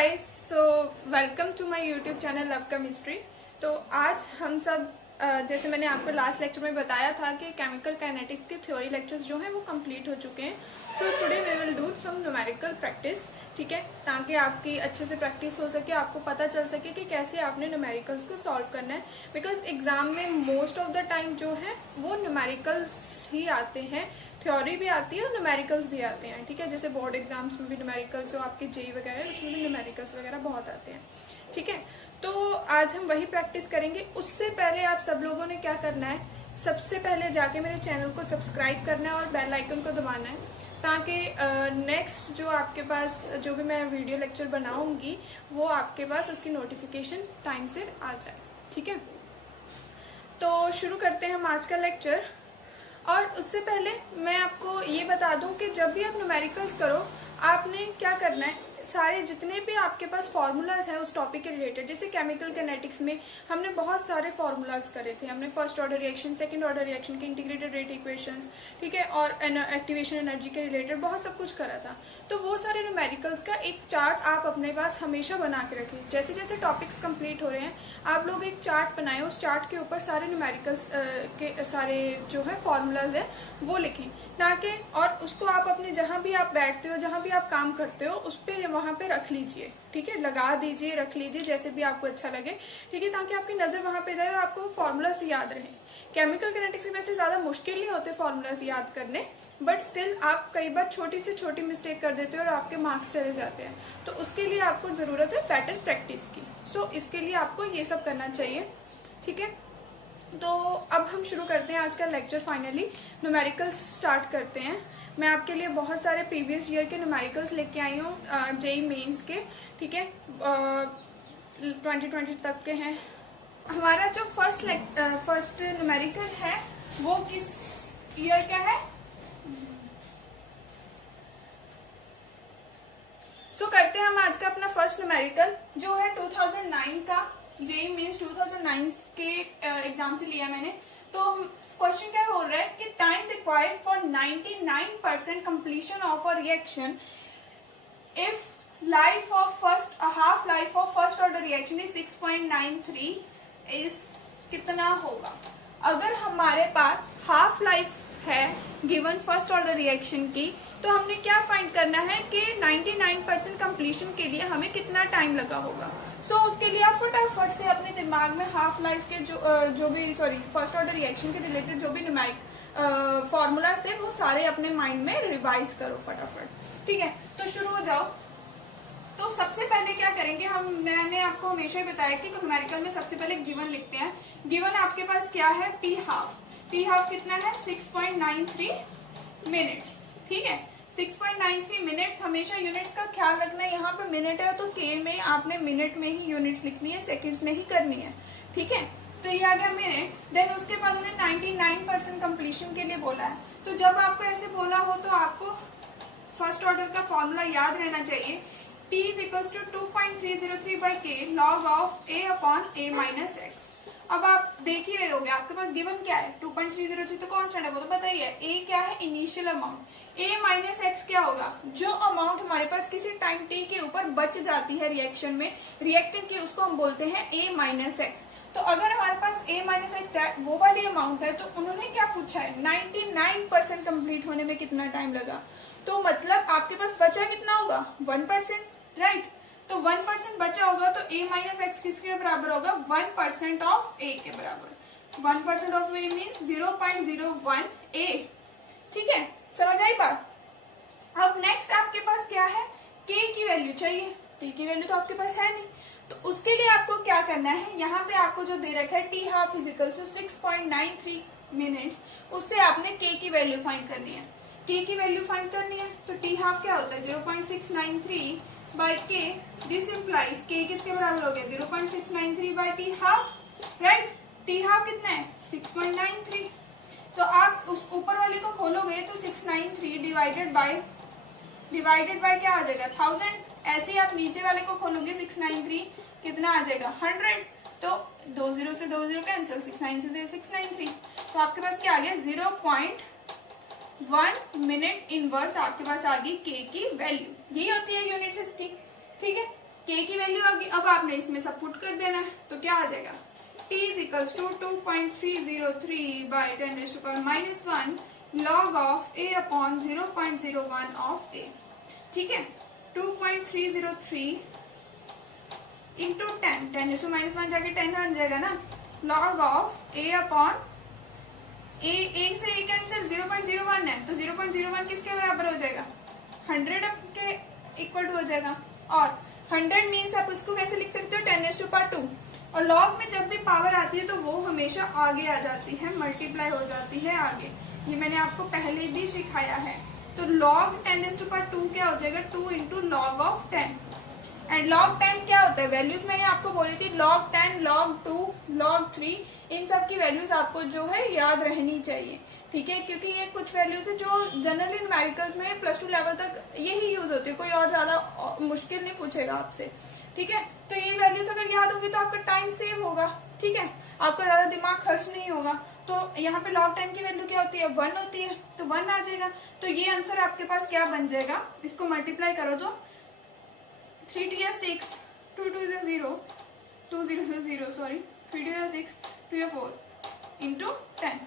Guys, so welcome to my YouTube channel love chemistry. तो आज हम सब जैसे मैंने आपको लास्ट लेक्चर में बताया था कि केमिकल काइनेटिक्स के थ्योरी लेक्चर्स जो हैं वो कंप्लीट हो चुके हैं। So today we will do some numerical practice, ठीक है, ताकि आपकी अच्छे से प्रैक्टिस हो सके, आपको पता चल सके कि कैसे आपने न्यूमेरिकल्स को सॉल्व करना है। बिकॉज एग्जाम में मोस्ट ऑफ द टाइम जो है वो न्यूमेरिकल्स ही आते हैं, थ्योरी भी आती है और न्यूमेरिकल्स भी आते हैं, ठीक है। जैसे बोर्ड एग्जाम्स में भी न्यूमेरिकल्स, जो आपके जेई वगैरह है उसमें भी न्यूमेरिकल्स वगैरह बहुत आते हैं, ठीक है। तो आज हम वही प्रैक्टिस करेंगे। उससे पहले आप सब लोगों ने क्या करना है, सबसे पहले जाके मेरे चैनल को सब्सक्राइब करना है और बेल आइकन को दबाना है, ताकि नेक्स्ट जो आपके पास जो भी मैं वीडियो लेक्चर बनाऊंगी वो आपके पास उसकी नोटिफिकेशन टाइम से आ जाए, ठीक है। तो शुरू करते हैं हम आज का लेक्चर। और उससे पहले मैं आपको ये बता दूं कि जब भी आप न्यूमेरिकल्स करो, आपने क्या करना है, सारे जितने भी आपके पास फार्मूलाज हैं उस टॉपिक के रिलेटेड, जैसे केमिकल काइनेटिक्स में हमने बहुत सारे फार्मूलाज करे थे। हमने first order reaction, second order reaction के इंटीग्रेटेड रेट इक्वेशंस, ठीक है, और एक्टिवेशन एनर्जी के रिलेटेड बहुत सब कुछ करा था। तो वो सारे न्यूमेरिकल्स का एक चार्ट आप अपने पास हमेशा बना के रखिए। जैसे जैसे टॉपिक्स कंप्लीट हो रहे हैं आप लोग एक चार्ट बनाए, उस चार्ट के ऊपर सारे न्यूमेरिकल्स के सारे जो है फॉर्मूलाज है वो लिखें, ताकि और उसको आप अपने जहां भी आप बैठते हो, जहां भी आप काम करते हो, उस पर वहां पे रख लीजिए, ठीक है, लगा दीजिए, रख लीजिए, जैसे भी आपको अच्छा लगे, ठीक है, ताकि आपकी नजर वहां पे जाए और आपको फॉर्मूलाज याद रहे। केमिकल काइनेटिक्स में वैसे ज्यादा मुश्किल नहीं होते फॉर्मूलाज याद करने, बट स्टिल आप कई बार छोटी से छोटी मिस्टेक कर देते हो और आपके मार्क्स चले जाते हैं। तो उसके लिए आपको जरूरत है पैटर्न प्रैक्टिस की। सो इसके लिए आपको ये सब करना चाहिए, ठीक है। तो अब हम शुरू करते हैं आज का लेक्चर। फाइनली न्यूमेरिकल्स स्टार्ट करते हैं। मैं आपके लिए बहुत सारे प्रीवियस ईयर के न्यूमेरिकल्स लेके आई हूँ, जेई मेंस के, ठीक है, 2020 तक के हैं। हमारा जो फर्स्ट न्यूमेरिकल है वो किस ईयर का है? सो करते हैं हम आज का अपना फर्स्ट न्यूमेरिकल, जो है 2009 का, जेई मेंस 2009 के एग्जाम से लिया मैंने। तो क्वेश्चन क्या बोल रहा है कि time required for 99% completion of a reaction if life of half life of first order reaction is 6.93 is कितना होगा। अगर हमारे पास हाफ लाइफ है गिवन फर्स्ट ऑर्डर रिएक्शन की, तो हमने क्या फाइंड करना है कि 99% कंप्लीशन के लिए हमें कितना टाइम लगा होगा। सो उसके लिए आप फटाफट से अपने दिमाग में हाफ लाइफ के जो भी फर्स्ट ऑर्डर रिएक्शन के रिलेटेड जो भी न्यूमेरिक फॉर्मूलाज थे वो सारे अपने माइंड में रिवाइज करो फटाफट, ठीक है। तो शुरू हो जाओ। तो सबसे पहले क्या करेंगे हम, मैंने आपको हमेशा ही बताया कि न्यूमेरिकल में सबसे पहले गिवन लिखते हैं। गिवन आपके पास क्या है, टी हाफ। टी हाफ कितना है, 6.93 मिनट्स, ठीक है। 6.93 मिनट्स, हमेशा यूनिट्स का ख्याल रखना है। यहाँ पे मिनट है तो के में आपने मिनट में ही यूनिट्स लिखनी है, सेकंड्स में ही करनी है, ठीक है। तो ये आ गया मिनट। देन उसके बाद उन्हें 99% कंप्लीशन के लिए बोला है। तो जब आपको ऐसे बोला हो तो आपको फर्स्ट ऑर्डर का फॉर्मूला याद रहना चाहिए, T is equals to 2.303 by K log of A upon A minus X। अब आप देख ही रहे होगे आपके पास गिवन क्या है, 2.303 तो कांस्टेंट है, वो तो पता ही है। A क्या है, initial amount. A minus x क्या होगा, जो अमाउंट हमारे पास किसी टाइम t के ऊपर बच जाती है रिएक्शन में, रिएक्टेंट की, उसको हम बोलते हैं A माइनस एक्स। तो अगर हमारे पास A माइनस एक्स वो वाली अमाउंट है, तो उन्होंने क्या पूछा है, 99% कंप्लीट होने में कितना टाइम लगा। तो मतलब आपके पास बचा कितना होगा, 1%, राइट। तो 1% बचा होगा तो a माइनस एक्स किसके बराबर होगा, 1% ऑफ a के बराबर। 1% ऑफ a मीन्स 0.01 a, ठीक है, समझ आई बात। अब नेक्स्ट आपके पास क्या है, k की वैल्यू चाहिए। k की वैल्यू तो आपके पास है नहीं, तो उसके लिए आपको क्या करना है, यहाँ पे आपको जो दे रखा है टी हाफ फिजिकल 6.93 मिनट्स, उससे आपने k की वैल्यू फाइंड करनी है। k की वैल्यू फाइंड करनी है तो टी हाफ क्या होता है, 0.693 बाई के। दिस इम्प्लाइज के किसके बराबर हो गया, 0.693 by T half, right. T half कितना है, 6.93। तो आप उस ऊपर वाले को खोलोगे तो 693 डिवाइडेड बाय क्या आ जाएगा, 1000। ऐसे आप नीचे वाले को खोलोगे 693 कितना आ जाएगा, 100। तो 20 से 20 कैंसिल, 69 से 693, तो आपके पास क्या आ गया, 0.1 मिनट इनवर्स आपके पास आ गई के की वैल्यू। यही होती है यूनिट्स इसकी, ठीक है। के की वैल्यू आ गई, अब आपने इसमें सब पुट कर देना है, तो क्या आ जाएगा, t is equals to 2.303 by 10⁻⁻1 log of a upon 0.01 of a। ठीक है, 2.303 इंटू 10, 10⁻⁻1 जाके 10 आ जाएगा ना, log of a upon a से a कैंसिल, 0.01 है तो 0.01 किसके बराबर हो जाएगा, 100 के इक्वल टू हो जाएगा। और 100 मीन्स आप उसको कैसे लिख सकते हो, 10⁻²। और लॉग में जब भी पावर आती है तो वो हमेशा आगे आ जाती है, मल्टीप्लाई हो जाती है आगे, ये मैंने आपको पहले भी सिखाया है। तो लॉग 10⁻² क्या हो जाएगा, 2 into log of 10। And log 10 क्या होता है, वैल्यूज मैंने आपको बोली थी, लॉग 10, लॉग 2, लॉग 3, इन सब की वैल्यूज आपको जो है याद रहनी चाहिए। ठीक है, क्योंकि ये कुछ वैल्यूज है जो जनरली न्यूमेरिकल्स में +2 लेवल तक यही यूज होती है, कोई और ज्यादा मुश्किल नहीं पूछेगा आपसे। ठीक है, तो ये वैल्यूज अगर याद होगी तो आपका टाइम सेव होगा। ठीक है, आपका ज्यादा दिमाग खर्च नहीं होगा। तो यहाँ पे log 10 की वैल्यू क्या होती है, 1 होती है, तो 1 आ जाएगा। तो ये आंसर आपके पास क्या बन जाएगा, इसको मल्टीप्लाई करो तो 3 2 6, 2 2 0, 2 0 0 सॉरी, 3 2 6, 2 4 इंटू 10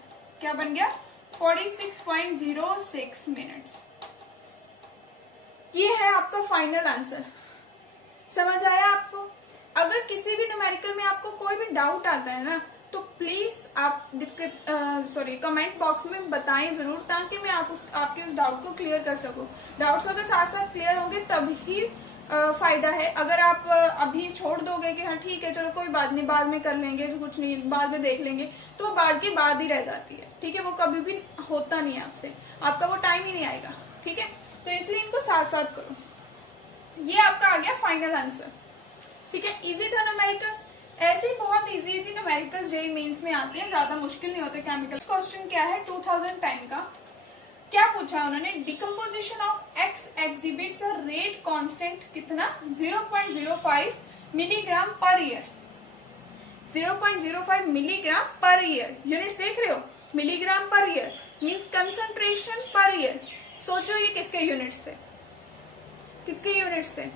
क्या बन गया, 46.06 मिनट्स। ये है आपका फाइनल आंसर। समझ आया आपको? अगर किसी भी न्यूमेरिकल में आपको कोई भी डाउट आता है ना, तो प्लीज आप कमेंट बॉक्स में बताएं जरूर, ताकि मैं आपके उस डाउट को क्लियर कर सकूं। डाउट्स अगर साथ साथ क्लियर होंगे तभी फायदा है। अगर आप अभी छोड़ दोगे कि हाँ ठीक है चलो कोई बात नहीं, बाद में कर लेंगे, कुछ नहीं बाद में देख लेंगे, तो वो बाद की बात ही रह जाती है। ठीक है, वो कभी भी होता नहीं है आपसे, आपका वो टाइम ही नहीं आएगा। ठीक है, तो इसलिए इनको साथ साथ करो। ये आपका आ गया फाइनल आंसर। ठीक है, इजी था न्यूमेरिकल। ऐसे ही बहुत इजी न्यूमेरिकल जेईई मेंस में आती है, ज्यादा मुश्किल नहीं होते केमिकल। क्वेश्चन क्या है 2010 का, क्या पूछा है उन्होंने, decomposition of x exhibits a rate constant कितना, 0.05 milligram per year. 0.05 milligram per year, units देख रहे हो, milligram per year means concentration per year. सोचो ये किसके यूनिट्स थे, किसके यूनिट्स थे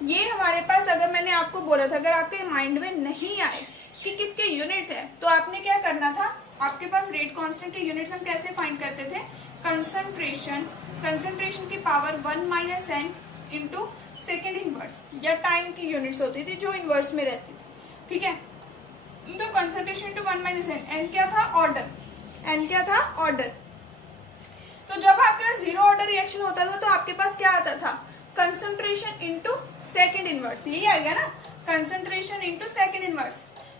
ये हमारे पास। अगर मैंने आपको बोला था, अगर आपके माइंड में नहीं आए कि किसके यूनिट्स है, तो आपने क्या करना था, आपके पास रेट कांस्टेंट के यूनिट्स हम कैसे फाइंड करते थे, कंसंट्रेशन की power 1 - n into second inverse, या टाइम की यूनिट्स होती थी जो इनवर्स में रहती थी। ठीक है, तो कंसंट्रेशन इंटू 1 - n, n क्या था, ऑर्डर, n क्या था, ऑर्डर। तो जब आपका जीरो ऑर्डर रिएक्शन होता था तो आपके पास क्या आता था, कंसंट्रेशन इंटू सेकेंड इनवर्स, यही आएगा ना, कंसंट्रेशन इंटू सेकेंड इनवर्स।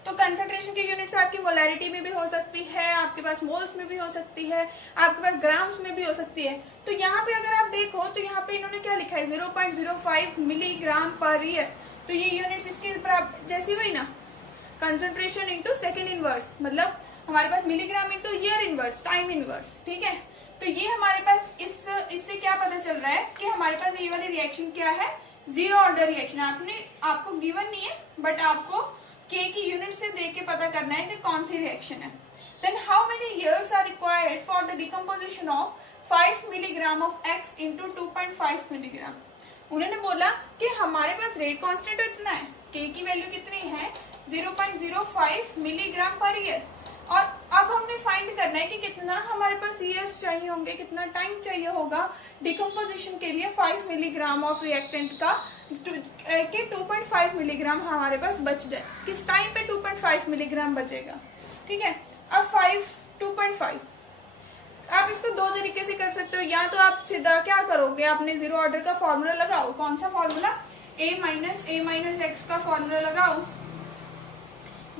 तो कंसंट्रेशन की यूनिट्स आपकी मोलैरिटी में भी हो सकती है, आपके पास मोल्स में भी हो सकती है, आपके पास ग्राम्स में भी हो सकती है। तो यहाँ पे अगर आप देखो तो यहाँ पे इन्होंने क्या लिखा है, 0.05 मिलीग्राम पर ईयर। तो ये यूनिट्स इसके जैसी हुई ना, कंसंट्रेशन इंटू सेकेंड इनवर्स, मतलब हमारे पास milligram into year inverse, time inverse. ठीक है, तो ये हमारे पास इससे क्या पता चल रहा है कि हमारे पास ये वाली रिएक्शन क्या है, जीरो ऑर्डर रिएक्शन। आपको गिवन नहीं है, बट आपको के की यूनिट से देख के पता करना है कि कौन सी रिएक्शन है। Then how many years are required for the decomposition of 5 milligram of X into 2.5 milligram. उन्होंने बोला कि हमारे पास रेट कांस्टेंट इतना है, के की वैल्यू कितनी है, 0.05 मिलीग्राम पर ईयर। और अब हमने फाइंड करना है कि कितना हमारे पास ईयर्स चाहिए होंगे, कितना टाइम चाहिए होगा डिकम्पोजिशन के लिए 5 मिलीग्राम ऑफ रिएक्टेंट का, कि 2.5 मिलीग्राम हमारे पास बच जाए। किस टाइम पे 2.5 मिलीग्राम बचेगा। ठीक है, अब 2.5 आप इसको दो तरीके से कर सकते हो, या तो आप सीधा क्या करोगे, आपने जीरो ऑर्डर का फॉर्मूला लगाओ। कौन सा फॉर्मूला, a माइनस x का फॉर्मूला लगाओ,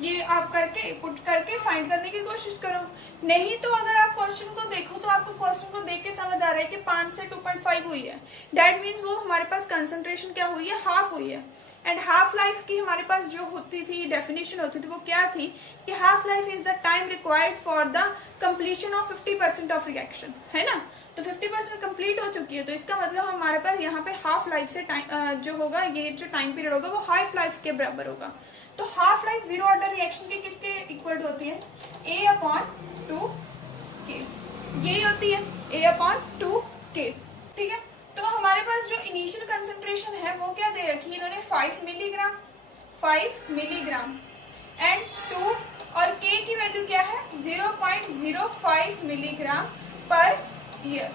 ये आप करके पुट करके फाइंड करने की कोशिश करो। नहीं तो अगर आप क्वेश्चन को देखो तो आपको क्वेश्चन को देख के समझ आ रहा है कि 5 से 2.5 हुई है, डेट मीन्स वो हमारे पास कंसंट्रेशन क्या हुई है, हाफ हुई है। एंड हाफ लाइफ की हमारे पास जो होती थी डेफिनेशन होती थी वो क्या थी कि half life is the time required for the completion of 50% of reaction, है ना। तो 50% कंप्लीट हो चुकी है, तो इसका मतलब हमारे पास यहाँ पे हाफ लाइफ से टाइम जो होगा, ये जो टाइम पीरियड होगा वो हाफ लाइफ के बराबर होगा। तो half life zero order reaction के किसके इक्वल होती है, a/2k, यही होती है a/2k। ठीक है, तो हमारे पास जो इनिशियल कंसंट्रेशन है वो क्या दे रखी है इन्होंने, 5 मिलीग्राम एंड 2 और k की वैल्यू क्या है 0.05 मिलीग्राम पर ईयर,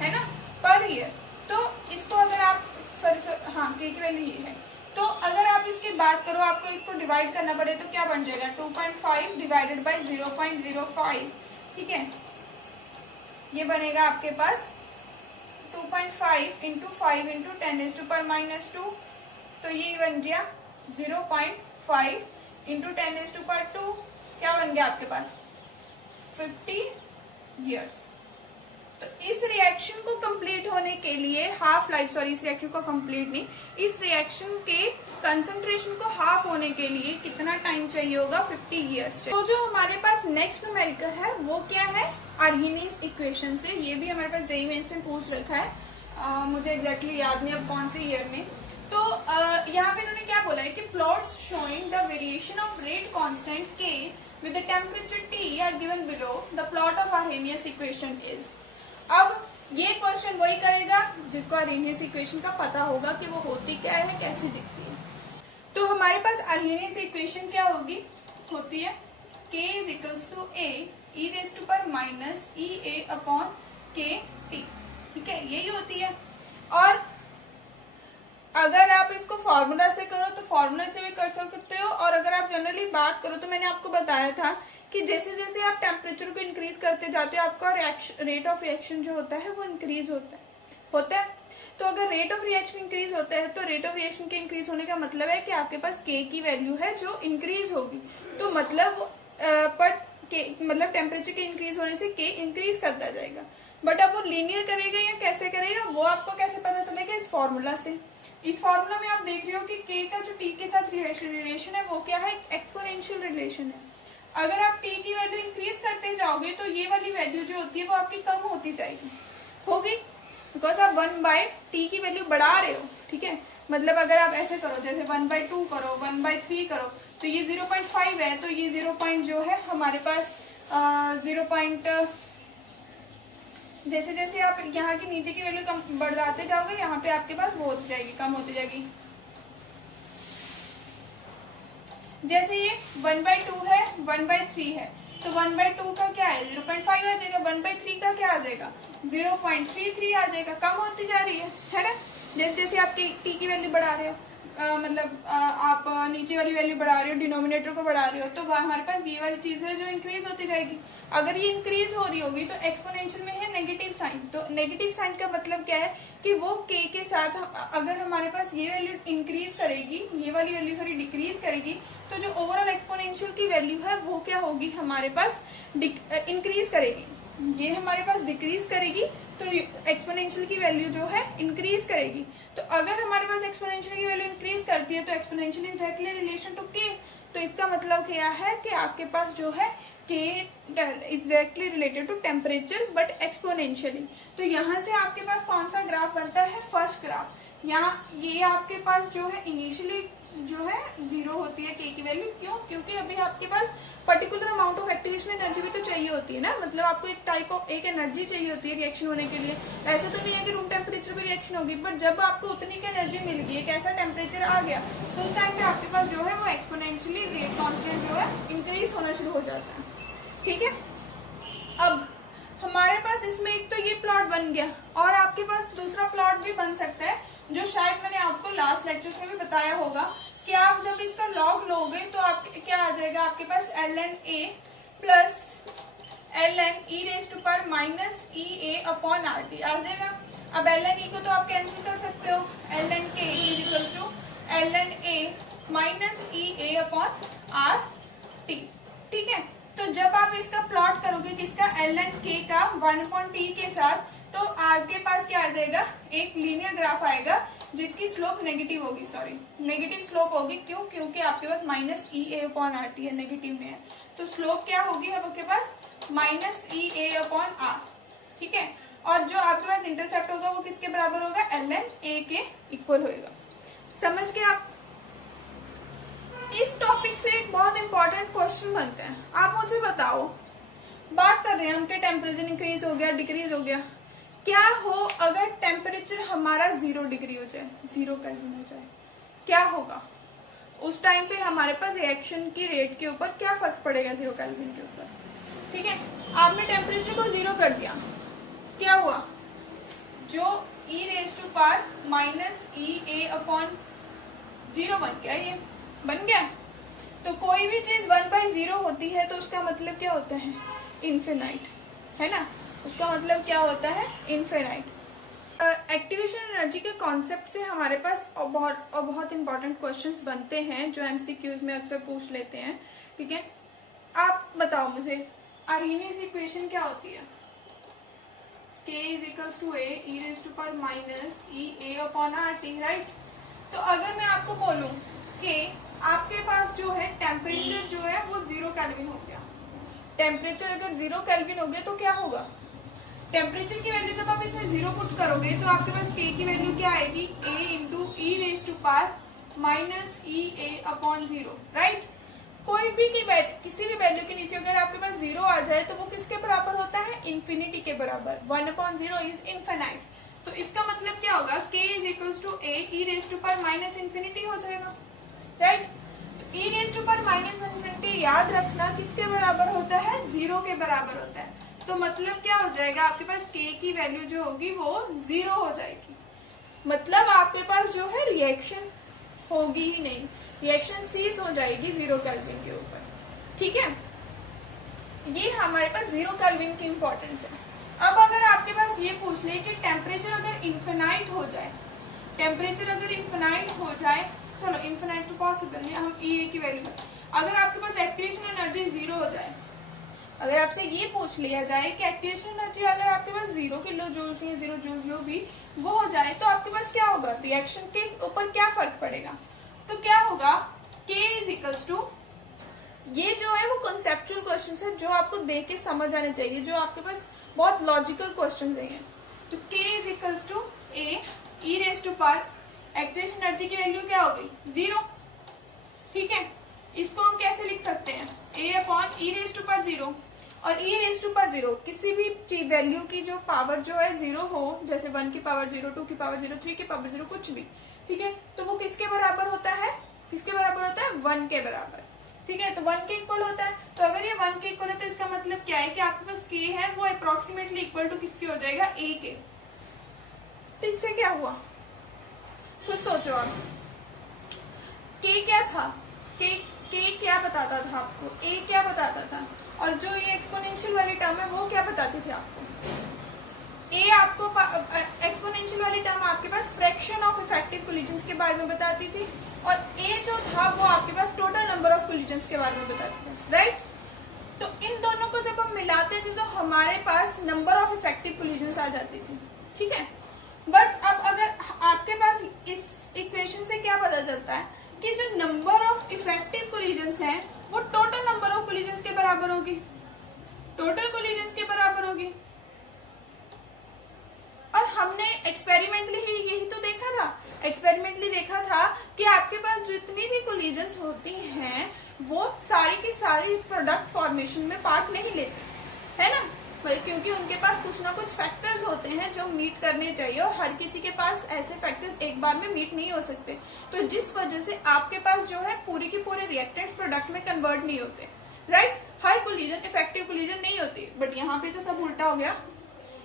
है ना, पर ईयर। तो इसको अगर आप हाँ k की वैल्यू ये है, तो अगर आप इसकी बात करो, आपको इसको डिवाइड करना पड़े तो क्या बन जाएगा 2.5 डिवाइडेड बाई 0.05, ठीक है, ये बनेगा आपके पास 2.5 इंटू 5 इंटू 10⁻⁻², तो ये बन गया 0.5 इंटू 10⁻², क्या बन गया आपके पास 50 ईयर्स। तो इस रिएक्शन को कंप्लीट होने के लिए हाफ लाइफ, सॉरी इस रिएक्शन को कंप्लीट नहीं, इस रिएक्शन के कंसंट्रेशन को हाफ होने के लिए कितना टाइम चाहिए होगा 50 ईयर्स। तो जो हमारे पास नेक्स्ट न्यूमेरिकल है वो क्या है आर्हेनियस इक्वेशन से, ये भी हमारे पास जेईई मेंस में पूछ रखा है, मुझे एग्जैक्टली याद नहीं अब कौन से ईयर में। तो यहाँ पे इन्होंने क्या बोला है कि plots showing the variation of rate constant k with the temperature T are given below, the plot of Arrhenius equation is. अब ये क्वेश्चन वही करेगा जिसको आर्हेनियस इक्वेशन का पता होगा कि वो होती क्या है, कैसी दिखती है। तो हमारे पास आर्हेनियस इक्वेशन क्या होती है k is equals to a e raise to power minus e a upon k t, ठीक है, यही होती है। और अगर आप इसको फॉर्मूला से करो तो फॉर्मूला से भी कर सकते हो, और अगर आप जनरली बात करो तो मैंने आपको बताया था कि जैसे जैसे आप टेम्परेचर को इंक्रीज करते जाते हो आपका रेट ऑफ रिएक्शन जो होता है वो इंक्रीज होता है। तो अगर रेट ऑफ रिएक्शन इंक्रीज होता है तो रेट ऑफ रिएक्शन के इंक्रीज होने का मतलब है कि आपके पास k की वैल्यू है जो इंक्रीज होगी, तो मतलब मतलब टेम्परेचर के इंक्रीज होने से k इंक्रीज करता जाएगा। बट अब वो लीनियर करेगा या कैसे करेगा वो आपको कैसे पता चलेगा, इस फॉर्मूला से। इस फॉर्मूला में आप देख रहे हो कि k का जो t के साथ रिलेशन है वो क्या है, एक्सपोनेंशियल रिलेशन है। अगर आप t की वैल्यू इंक्रीज करते जाओगे तो ये वाली वैल्यू जो होती है वो आपकी कम होती जाएगी, होगी, बिकॉज आप 1/t की वैल्यू बढ़ा रहे हो, ठीक है। मतलब अगर आप ऐसे करो जैसे 1/2 करो, 1/3 करो, तो ये 0.5 है, तो ये 0. जो है हमारे पास 0. जैसे जैसे आप यहाँ की नीचे की वैल्यू कम बढ़ाते जाओगे यहाँ पे आपके पास वो होती जाएगी, कम होती जाएगी। जैसे ये 1/2 है, 1/3 है, तो 1/2 का क्या है 0.5 आ जाएगा, 1/3 का क्या आ जाएगा 0.33 आ जाएगा, कम होती जा रही है ना। जैसे जैसे आप t की वैल्यू बढ़ा रहे हो, मतलब आप नीचे वाली वैल्यू बढ़ा रहे हो, डिनोमिनेटर को बढ़ा रहे हो, तो हमारे पास ये वाली चीज है जो इंक्रीज होती जाएगी। अगर ये इंक्रीज हो रही होगी तो एक्सपोनेंशियल में है नेगेटिव साइन, तो नेगेटिव साइन का मतलब क्या है कि वो k के साथ अगर हमारे पास ये वैल्यू इंक्रीज करेगी, ये वाली वैल्यू सॉरी डिक्रीज करेगी, तो जो ओवरऑल एक्सपोनेंशियल की वैल्यू है वो क्या होगी हमारे पास इंक्रीज करेगी। ये हमारे पास डिक्रीज करेगी तो एक्सपोनेंशियल की वैल्यू जो है इंक्रीज करेगी। तो अगर हमारे पास एक्सपोनेंशियल की वैल्यू इंक्रीज करती है तो exponential is directly relation to k, तो इसका मतलब क्या है कि आपके पास जो है k is directly related to temperature but exponentially. तो यहाँ से आपके पास कौन सा ग्राफ बनता है, फर्स्ट ग्राफ। यहाँ ये आपके पास जो है इनिशियली जो है 0 होती है k की वैल्यू, क्यों, क्योंकि अभी आपके पास particular amount of activation energy भी तो चाहिए होती है ना, मतलब आपको एक एनर्जी चाहिए होती है रिएक्शन होने के लिए। ऐसा तो नहीं है कि रूम टेम्परेचर पे रिएक्शन होगी, बट जब आपको उतनी की एनर्जी मिल गई, एक ऐसा टेम्परेचर आ गया, तो उस टाइम पे आपके पास जो है वो एक्सपोनेंशियली रेट कांस्टेंट जो है इंक्रीज होना शुरू हो जाता है, ठीक है। अब हमारे पास इसमें एक तो ये प्लॉट बन गया, और आपके पास दूसरा प्लॉट भी बन सकता है जो शायद मैंने आपको लास्ट लेक्चर्स में भी बताया होगा कि आप जब इसका लॉग लोगे तो आप क्या आ जाएगा आपके पास ln a plus ln e raise to power minus e a upon RT आ जाएगा। अब ln e को तो आप कैंसिल कर सकते हो, ln k is equal to ln a minus e a upon RT, ठीक है। तो जब आप इसका प्लॉट करोगे किसका ln k का 1/t के साथ, तो आपके पास क्या आ जाएगा, एक लीनियर ग्राफ आएगा जिसकी स्लोप नेगेटिव होगी, सॉरी नेगेटिव स्लोप होगी, क्यों, क्योंकि आपके पास minus E A upon R T है, नेगेटिव में है, तो स्लोप क्या होगी आपके पास minus E A upon R, ठीक है। और जो आपके पास इंटरसेप्ट होगा वो किसके बराबर होगा, ln a के इक्वल होगा। समझ के आप इस टॉपिक से एक बहुत इंपॉर्टेंट क्वेश्चन बनता है। आप मुझे बताओ, बात कर रहे हैं हम कि टेम्परेचर इंक्रीज हो गया, डिक्रीज हो गया, क्या हो अगर टेम्परेचर हमारा 0 डिग्री हो जाए, 0 केल्विन हो जाए, क्या होगा, उस टाइम पे हमारे पास रिएक्शन की रेट के ऊपर क्या फर्क पड़ेगा 0 केल्विन के ऊपर। ठीक है, आपने टेम्परेचर को 0 कर दिया, क्या हुआ, जो e⁻⁻ (-EA/0) बन गया, ये बन गया। तो कोई भी चीज 1/0 होती है तो उसका मतलब क्या होता है, इनफिनाइट, है ना, उसका मतलब क्या होता है, इनफिनाइट। एक्टिवेशन एनर्जी के कॉन्सेप्ट से हमारे पास बहुत इंपॉर्टेंट क्वेश्चंस बनते हैं जो एमसीक्यूज में अक्सर पूछ लेते हैं। ठीक है, आप बताओ मुझे आर्हीनियस इक्वेशन क्या होती है, K = A e⁻⁻ राइट। तो अगर मैं आपको बोलूं कि आपके पास जो है टेम्परेचर जो है वो 0 केल्विन हो गया, टेम्परेचर अगर 0 केल्विन हो गया तो क्या होगा, टेम्परेचर की वैल्यू जब आप इसमें 0 पुट करोगे तो आपके पास K की वैल्यू क्या आएगी, A × e⁻⁻0, राइट। कोई भी किसी भी वैल्यू के नीचे अगर आपके पास 0 आ जाए तो वो किसके बराबर होता है, इन्फिनिटी के बराबर, 1/0 इज इनफिनाइट। तो इसका मतलब क्या होगा, K = A e⁻⁻∞ हो जाएगा, राइट। तो e⁻⁻∞ याद रखना किसके बराबर होता है, 0 के बराबर होता है। तो मतलब क्या हो जाएगा, आपके पास K की वैल्यू जो होगी वो 0 हो जाएगी, मतलब आपके पास जो है रिएक्शन होगी ही नहीं, रिएक्शन सीज हो जाएगी 0 केल्विन के ऊपर। ठीक है, ये हमारे पास 0 केल्विन की इंपॉर्टेंस है। अब अगर आपके पास ये पूछ ले कि टेम्परेचर अगर इन्फिनाइट हो जाए, टेम्परेचर अगर इन्फिनाइट हो जाए, चलो इन्फिनाइट तो पॉसिबल नहीं, हम E की वैल्यू, अगर आपके पास एक्टिवेशन एनर्जी 0 हो जाए, अगर आपसे ये पूछ लिया जाए कि एक्टिवेशन एनर्जी अगर आपके पास 0 किलो जूल्स या 0 जूल जो भी वो हो जाए तो आपके पास क्या होगा, रिएक्शन के ऊपर क्या फर्क पड़ेगा, तो क्या होगा, K = ये जो है वो कंसेप्चुअल क्वेश्चन है जो आपको देख के समझ आने चाहिए, जो आपके पास बहुत लॉजिकल क्वेश्चन रहेंगे। तो K = A e⁻⁻, activation energy की वैल्यू क्या हो गई, 0। ठीक है, इसको हम कैसे लिख सकते हैं, A/e⁻0, और e⁻0 किसी भी वैल्यू की जो पावर जो है 0 हो, जैसे 1 की पावर 0, 2 की पावर 0, 3 की पावर 0, कुछ भी, ठीक है, तो वो किसके बराबर होता है, किसके बराबर होता है, 1 के बराबर। ठीक है, तो 1 के इक्वल होता है। तो अगर ये 1 के इक्वल है तो इसका मतलब क्या है कि आपके पास K है वो अप्रोक्सीमेटली इक्वल टू किसके हो जाएगा, A के। तो इससे क्या हुआ, खुद सोचो आप, K क्या था, K क्या बताता था आपको, A क्या बताता था, और जो ये एक्सपोनेंशियल वाली टर्म है वो क्या बताती थी आपको, A आपको एक्सपोनेंशियल वाली टर्म आपके पास फ्रैक्शन ऑफ इफेक्टिव कोलिजन्स के बारे में बताती थी, और A जो था वो आपके पास टोटल नंबर ऑफ कोलिजन्स के बारे में बताती थी, राइट। तो इन दोनों को जब हम मिलाते थे तो हमारे पास नंबर ऑफ इफेक्टिव कोलिजन्स आ जाती थी। ठीक है, बट अब अगर आपके पास इस इक्वेशन से क्या पता चलता है कि जो नंबर ऑफ इफेक्टिव कोलिजन्स हैं वो टोटल नंबर ऑफ कोलिजन्स के बराबर होगी, टोटल कोलिजन्स के बराबर होगी। और हमने एक्सपेरिमेंटली ही यही तो देखा था, एक्सपेरिमेंटली देखा था कि आपके पास जितनी भी कोलिजन्स होती हैं वो सारी की सारी प्रोडक्ट फॉर्मेशन में पार्ट नहीं लेते, है ना, क्योंकि उनके पास कुछ ना कुछ फैक्टर्स होते हैं जो मीट करने चाहिए, और हर किसी के पास ऐसे फैक्टर्स एक बार में मीट नहीं हो सकते। तो जिस वजह से आपके पास जो है पूरी की पूरे रिएक्टेंट्स प्रोडक्ट में कन्वर्ट नहीं होते, राइट। हर कोलिजन इफेक्टिव कोलिजन नहीं होती, बट यहाँ पे तो सब उल्टा हो गया।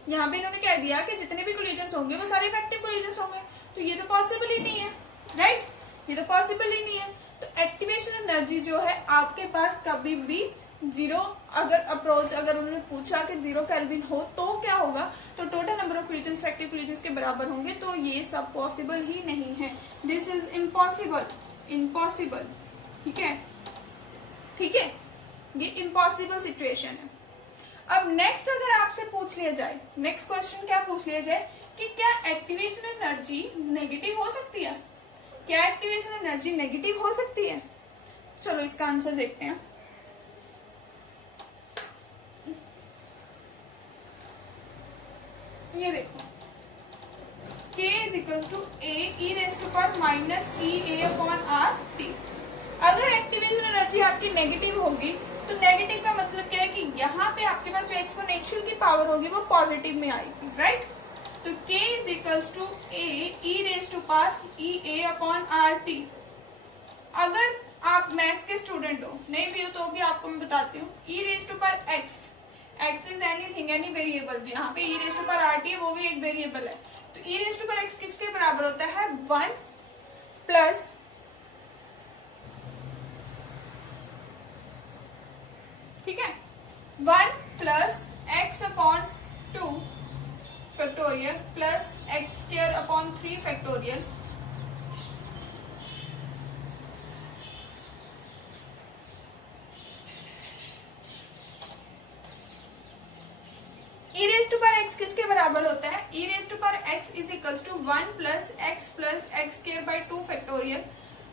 यहाँ पे इन्होंने कह दिया कि जितने भी कोलिजन्स होंगे वो सारे इफेक्टिव कोलिजन्स होंगे, तो ये तो पॉसिबल ही नहीं है, राइट, ये तो पॉसिबल ही नहीं है। तो एक्टिवेशन एनर्जी जो है आपके पास कभी भी 0, अगर उन्होंने पूछा कि 0 केल्विन हो तो क्या होगा, तो total number of collisions effective collisions के बराबर होंगे, तो ये सब पॉसिबल ही नहीं है, दिस इज इम्पॉसिबल, इम्पॉसिबल। ठीक है, ठीक है, ये इम्पॉसिबल सिचुएशन है। अब नेक्स्ट अगर आपसे पूछ लिया जाए, नेक्स्ट क्वेश्चन क्या पूछ लिया जाए कि क्या एक्टिवेशन एनर्जी नेगेटिव हो सकती है, क्या एक्टिवेशन एनर्जी नेगेटिव हो सकती है, चलो इसका आंसर देखते हैं। ये देखो, K = A e⁻⁻ अगर एक्टिवेशन एनर्जी आपकी नेगेटिव होगी तो नेगेटिव का मतलब क्या है कि यहाँ पे आपके पास जो एक्सपोनेंशियल की पावर होगी वो पॉजिटिव में आएगी, राइट। तो k is equals to a e raise to power e a upon R T. अगर आप मैथ्स के स्टूडेंट हो, नहीं भी हो तो भी आपको मैं बताती हूँ, e raise to power x, x is anything, any variable, यहाँ पे e raise to power R T है, वो भी एक वेरिएबल है। तो e raise to power x किसके बराबर होता है? 1 प्लस ठीक है 1 plus x upon 2 factorial plus x square upon 3 factorial e raise to power x किसके बराबर होता है? e raise to power x is equals to 1 plus x square by 2 factorial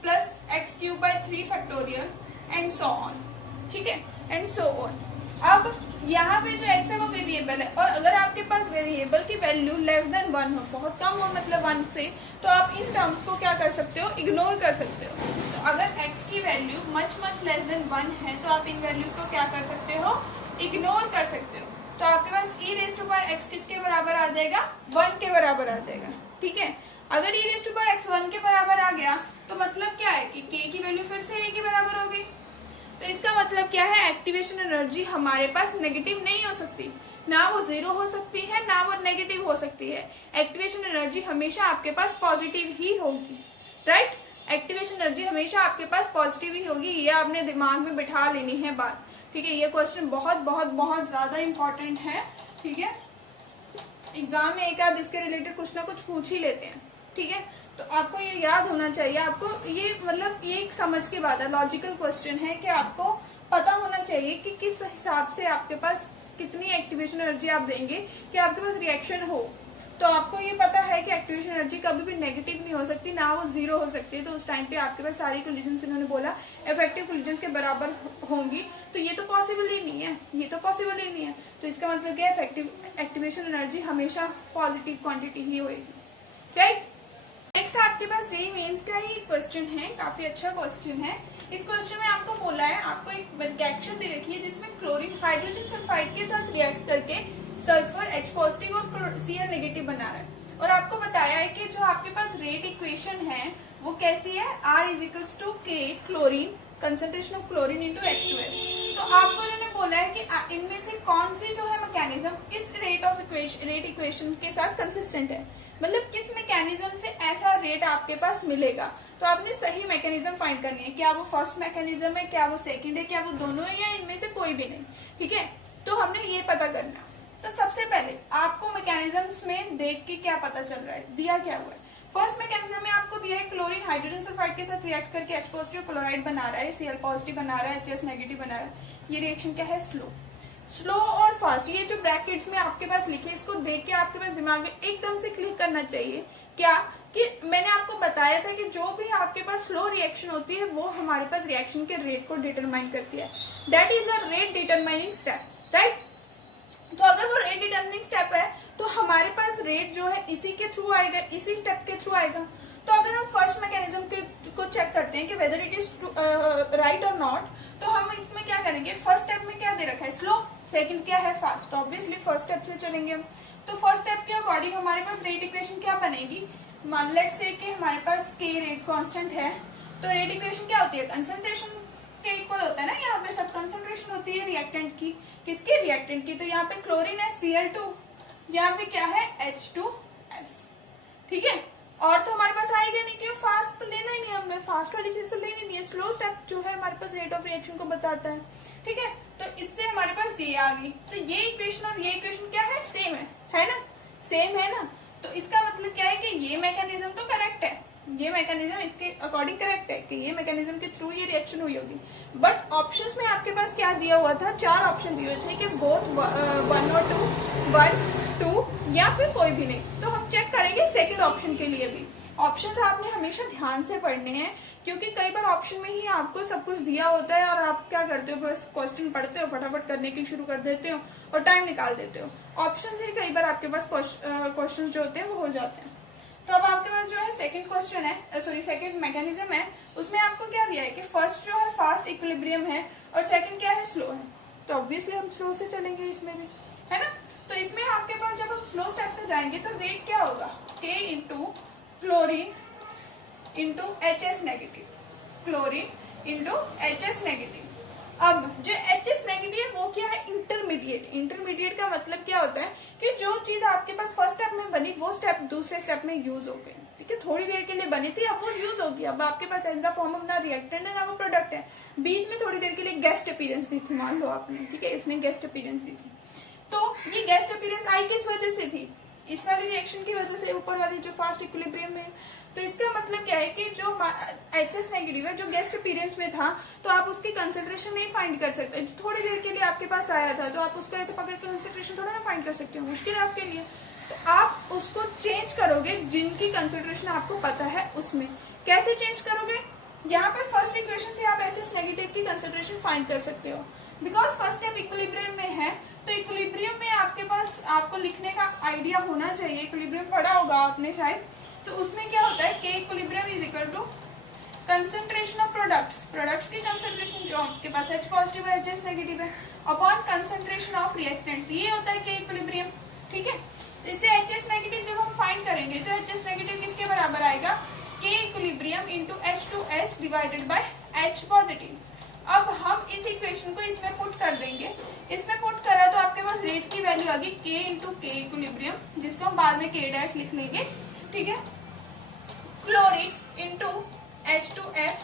plus x cube by 3 factorial and so on. ठीक है, and so on. अब यहाँ पे जो x है वो वेरिएबल है, और अगर आपके पास वेरिएबल की वैल्यू लेस देन 1 हो, बहुत कम हो मतलब 1 से, तो आप इन टर्म्स को क्या कर सकते हो? इग्नोर कर सकते हो। तो अगर x की वैल्यू मच लेस देन 1 है तो आप इन वैल्यू को क्या कर सकते हो? इग्नोर कर सकते हो। तो आपके पास e raise to power x किसके बराबर आ जाएगा? 1 के बराबर आ जाएगा। ठीक है, अगर e raise to power x 1 के बराबर आ गया तो मतलब क्या है कि k की वैल्यू फिर से a के बराबर हो गई। तो इसका मतलब क्या है? एक्टिवेशन एनर्जी हमारे पास नेगेटिव नहीं हो सकती, ना वो जीरो हो सकती है ना वो नेगेटिव हो सकती है। एक्टिवेशन एनर्जी हमेशा आपके पास पॉजिटिव ही होगी, राइट? एक्टिवेशन एनर्जी हमेशा आपके पास पॉजिटिव ही होगी, ये आपने दिमाग में बिठा लेनी है बात। ठीक है, ये क्वेश्चन बहुत बहुत बहुत ज्यादा इंपॉर्टेंट है। ठीक है, एग्जाम में एक आध इसके रिलेटेड कुछ ना कुछ पूछ ही लेते हैं। ठीक है, तो आपको ये याद होना चाहिए, आपको ये मतलब ये एक समझ के बाद है, लॉजिकल क्वेश्चन है कि आपको पता होना चाहिए कि किस हिसाब से आपके पास कितनी एक्टिवेशन एनर्जी आप देंगे कि आपके पास रिएक्शन हो। तो आपको ये पता है कि एक्टिवेशन एनर्जी कभी भी नेगेटिव नहीं हो सकती, ना वो जीरो हो सकती है। तो उस टाइम पे आपके पास सारी कोलिजन्स, इन्होंने बोला इफेक्टिव कोलिजन्स के बराबर होंगी, तो ये तो पॉसिबल ही नहीं है, ये तो पॉसिबल ही नहीं है। तो इसका मतलब क्या है? एक्टिवेशन एनर्जी हमेशा पॉजिटिव क्वांटिटी ही होगी, राइट? नेक्स्ट आपके पास जेईई मेंस का ही क्वेश्चन है, काफी अच्छा क्वेश्चन है। इस क्वेश्चन में आपको बोला है, आपको एक रिएक्शन दे रखी है जिसमें क्लोरीन हाइड्रोजन सल्फाइड के साथ रिएक्ट करके सल्फर H पॉजिटिव और Cl नेगेटिव बना रहा है, और आपको बताया है कि जो आपके पास रेट इक्वेशन है वो कैसी है? R is equals to K chlorine concentration of chlorine into H2S। तो आपको इन्होंने बोला है कि इनमें से कौन सी जो है मैकेनिज्म इस रेट इक्वेशन के साथ कंसिस्टेंट है, मतलब किस मैकेनिज्म से ऐसा रेट आपके पास मिलेगा। तो आपने सही मैकेनिज्म फाइंड करनी है, क्या वो फर्स्ट मैकेनिज्म है, क्या वो सेकंड है, क्या वो दोनों है, या इनमें से कोई भी नहीं। ठीक है, तो हमने ये पता करना। तो सबसे पहले आपको मैकेनिज्म्स में देख के क्या पता चल रहा है, दिया क्या हुआ है। फर्स्ट मैकेनिज्म में आपको दिया है क्लोरीन हाइड्रोजन सल्फाइड के साथ रिएक्ट करके H पॉजिटिव क्लोराइड बना रहा है, Cl पॉजिटिव बना रहा है, HS नेगेटिव बना रहा है। ये रिएक्शन क्या है? स्लो और फास्ट। ये जो ब्रैकेट्स में आपके पास लिखे, इसको देख के आपके पास दिमाग में एकदम से क्लिक करना चाहिए क्या कि मैंने आपको बताया था कि जो भी आपके पास स्लो रिएक्शन होती है वो हमारे पास रिएक्शन के रेट को डिटरमाइन करती है। That is a rate determining step, right? तो अगर वो रेट डिटरमिनिंग स्टेप है तो हमारे पास रेट जो है इसी के थ्रू आएगा, इसी स्टेप के थ्रू आएगा। तो अगर हम फर्स्ट मैकेनिज्म को चेक करते हैं कि वेदर इट इज राइट और नॉट, तो हम इसमें क्या करेंगे? फर्स्ट स्टेप में क्या दे रखा है? स्लो। सेकंड क्या है? फास्ट। तो ऑब्वियसली फर्स्ट स्टेप से चलेंगे हम। तो फर्स्ट स्टेप के अकॉर्डिंग हमारे पास रेट इक्वेशन क्या बनेगी? मान लेट से कि हमारे पास के रेट कांस्टेंट है, तो रेट इक्वेशन क्या होती है? कंसंट्रेशन के इक्वल होता है ना, यहाँ पे सब कंसंट्रेशन होती है रिएक्टेंट की। किसकी? रिएक्टेंट की। तो यहाँ पे क्लोरीन है Cl2, यहाँ पे क्या है? H2S। ठीक है, और तो हमारे पास आएगा नहीं, क्यों? फास्ट तो लेना ही नहीं, हमें फास्ट वाली चीज तो लेनी नहीं है। स्लो स्टेप जो है हमारे पास रेट ऑफ रिएक्शन को बताता है। ठीक है, तो इससे हमारे पास ये आ गई। तो ये इक्वेशन और ये इक्वेशन क्या है? सेम है ना? सेम है ना? तो इसका मतलब क्या है कि ये मैकेनिज्म तो करेक्ट है, ये मैकेनिज्म इसके अकॉर्डिंग करेक्ट है कि ये मैकेनिज्म के थ्रू ये रिएक्शन हुई होगी। बट ऑप्शंस में आपके पास क्या दिया हुआ था? 4 ऑप्शन दिए हुए थे कि बोथ 1 और 2, 1, 2 या फिर कोई भी नहीं। तो हम चेक करेंगे सेकंड ऑप्शन के लिए भी। ऑप्शंस आपने हमेशा ध्यान से पढ़ने हैं, क्योंकि कई बार ऑप्शन में ही आपको सब कुछ दिया होता है और आप क्या करते हो? बस क्वेश्चन पढ़ते हो, फटाफट करने की शुरू कर देते हो और टाइम निकाल देते हो। ऑप्शन से कई बार आपके पास क्वेश्चन जो होते हैं वो हो जाते हैं। तो अब आपके पास जो है सेकंड क्वेश्चन है, सॉरी सेकंड मैकेनिज्म है, उसमें आपको क्या दिया है कि फर्स्ट जो है फास्ट इक्विलिब्रियम है और सेकंड क्या है? स्लो है। तो ऑब्वियसली हम स्लो से चलेंगे इसमें भी, है ना? तो इसमें आपके पास जब हम स्लो स्टेप से जाएंगे तो रेट क्या होगा, K into chlorine into HS negative, chlorine into HS negative. अब जो HS नेगेटिव है वो क्या है, इंटरमीडिएट। इंटरमीडिएट का मतलब क्या होता है कि जो चीज आपके पास फर्स्ट स्टेप में बनी वो स्टेप दूसरे स्टेप में यूज हो गई, ठीक है, थोड़ी देर के लिए बनी थी, अब वो यूज होगी, अब आपके पास इन द फॉर्म ऑफ ना रिएक्टेंट है ना वो प्रोडक्ट है। बीच में थोड़ी देर के लिए गेस्ट अपीयरेंस दी थी, मान लो आपने, ठीक है, इसने गेस्ट अपीयरेंस दी थी, तो ये गेस्ट अपीयरेंस आई किस वजह से थी, इस वाली रिएक्शन की वजह से, ऊपर वाली जो फास्ट इक्विलिब्रियम में। तो इसका मतलब क्या है कि जो HS नेगेटिव है जो गेस्ट अपीयरेंस में था, तो आप उसकी कंसेंट्रेशन नहीं फाइंड कर सकते। थोड़ी देर के लिए आपके पास आया था तो आप उसको ऐसे पकड़ के कंसेंट्रेशन थोड़ा ना फाइंड कर सकते हो, मुश्किल है आपके लिए। तो आप उसको चेंज करोगे जिनकी कंसेंट्रेशन आपको पता है उसमें। कैसे चेंज करोगे, यहाँ पे फर्स्ट इक्वेशन से आप HS नेगेटिव की कंसेंट्रेशन फाइंड कर सकते हो, बिकॉज फर्स्ट स्टेप इक्विलिब्रियम में है। तो इक्विलिब्रियम में आपके पास आपको लिखने का आइडिया होना चाहिए, इक्विलिब्रियम पढ़ा होगा आपने शायद, तो उसमें क्या होता है, K equilibrium is equal to concentration of products, products की कंसेंट्रेशन जो आपके पास H पॉजिटिव है HS नेगेटिव है, अपॉन कंसेंट्रेशन ऑफ रिएक्टेंट्स, ये होता है K इक्विलिब्रियम, ठीक है। इससे HS नेगेटिव जब हम फाइंड करेंगे तो HS नेगेटिव किसके बराबर आएगा, K equilibrium into H2S divided by H positive. अब हम इस इक्वेशन को इसमें पुट कर देंगे, इसमें पुट करा तो आपके पास रेट की वैल्यू आ गई K इंटू K इक्विलिब्रियम, जिसको हम बाद में K डैश लिख लेंगे, ठीक है, chlorine into H2S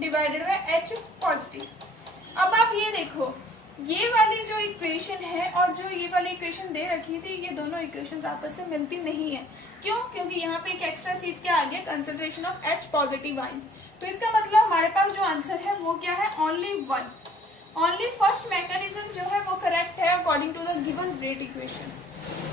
divided by H positive. अब आप ये देखो, ये वाली जो इक्वेशन है और जो ये वाली इक्वेशन दे रखी थी, ये दोनों इक्वेशंस आपस से मिलती नहीं है। क्यों, क्योंकि यहाँ पे एक एक्स्ट्रा चीज क्या आ गया, concentration of H positive ions. तो इसका मतलब हमारे पास जो आंसर है वो क्या है, only one, only first mechanism जो है वो करेक्ट है according to the given rate equation,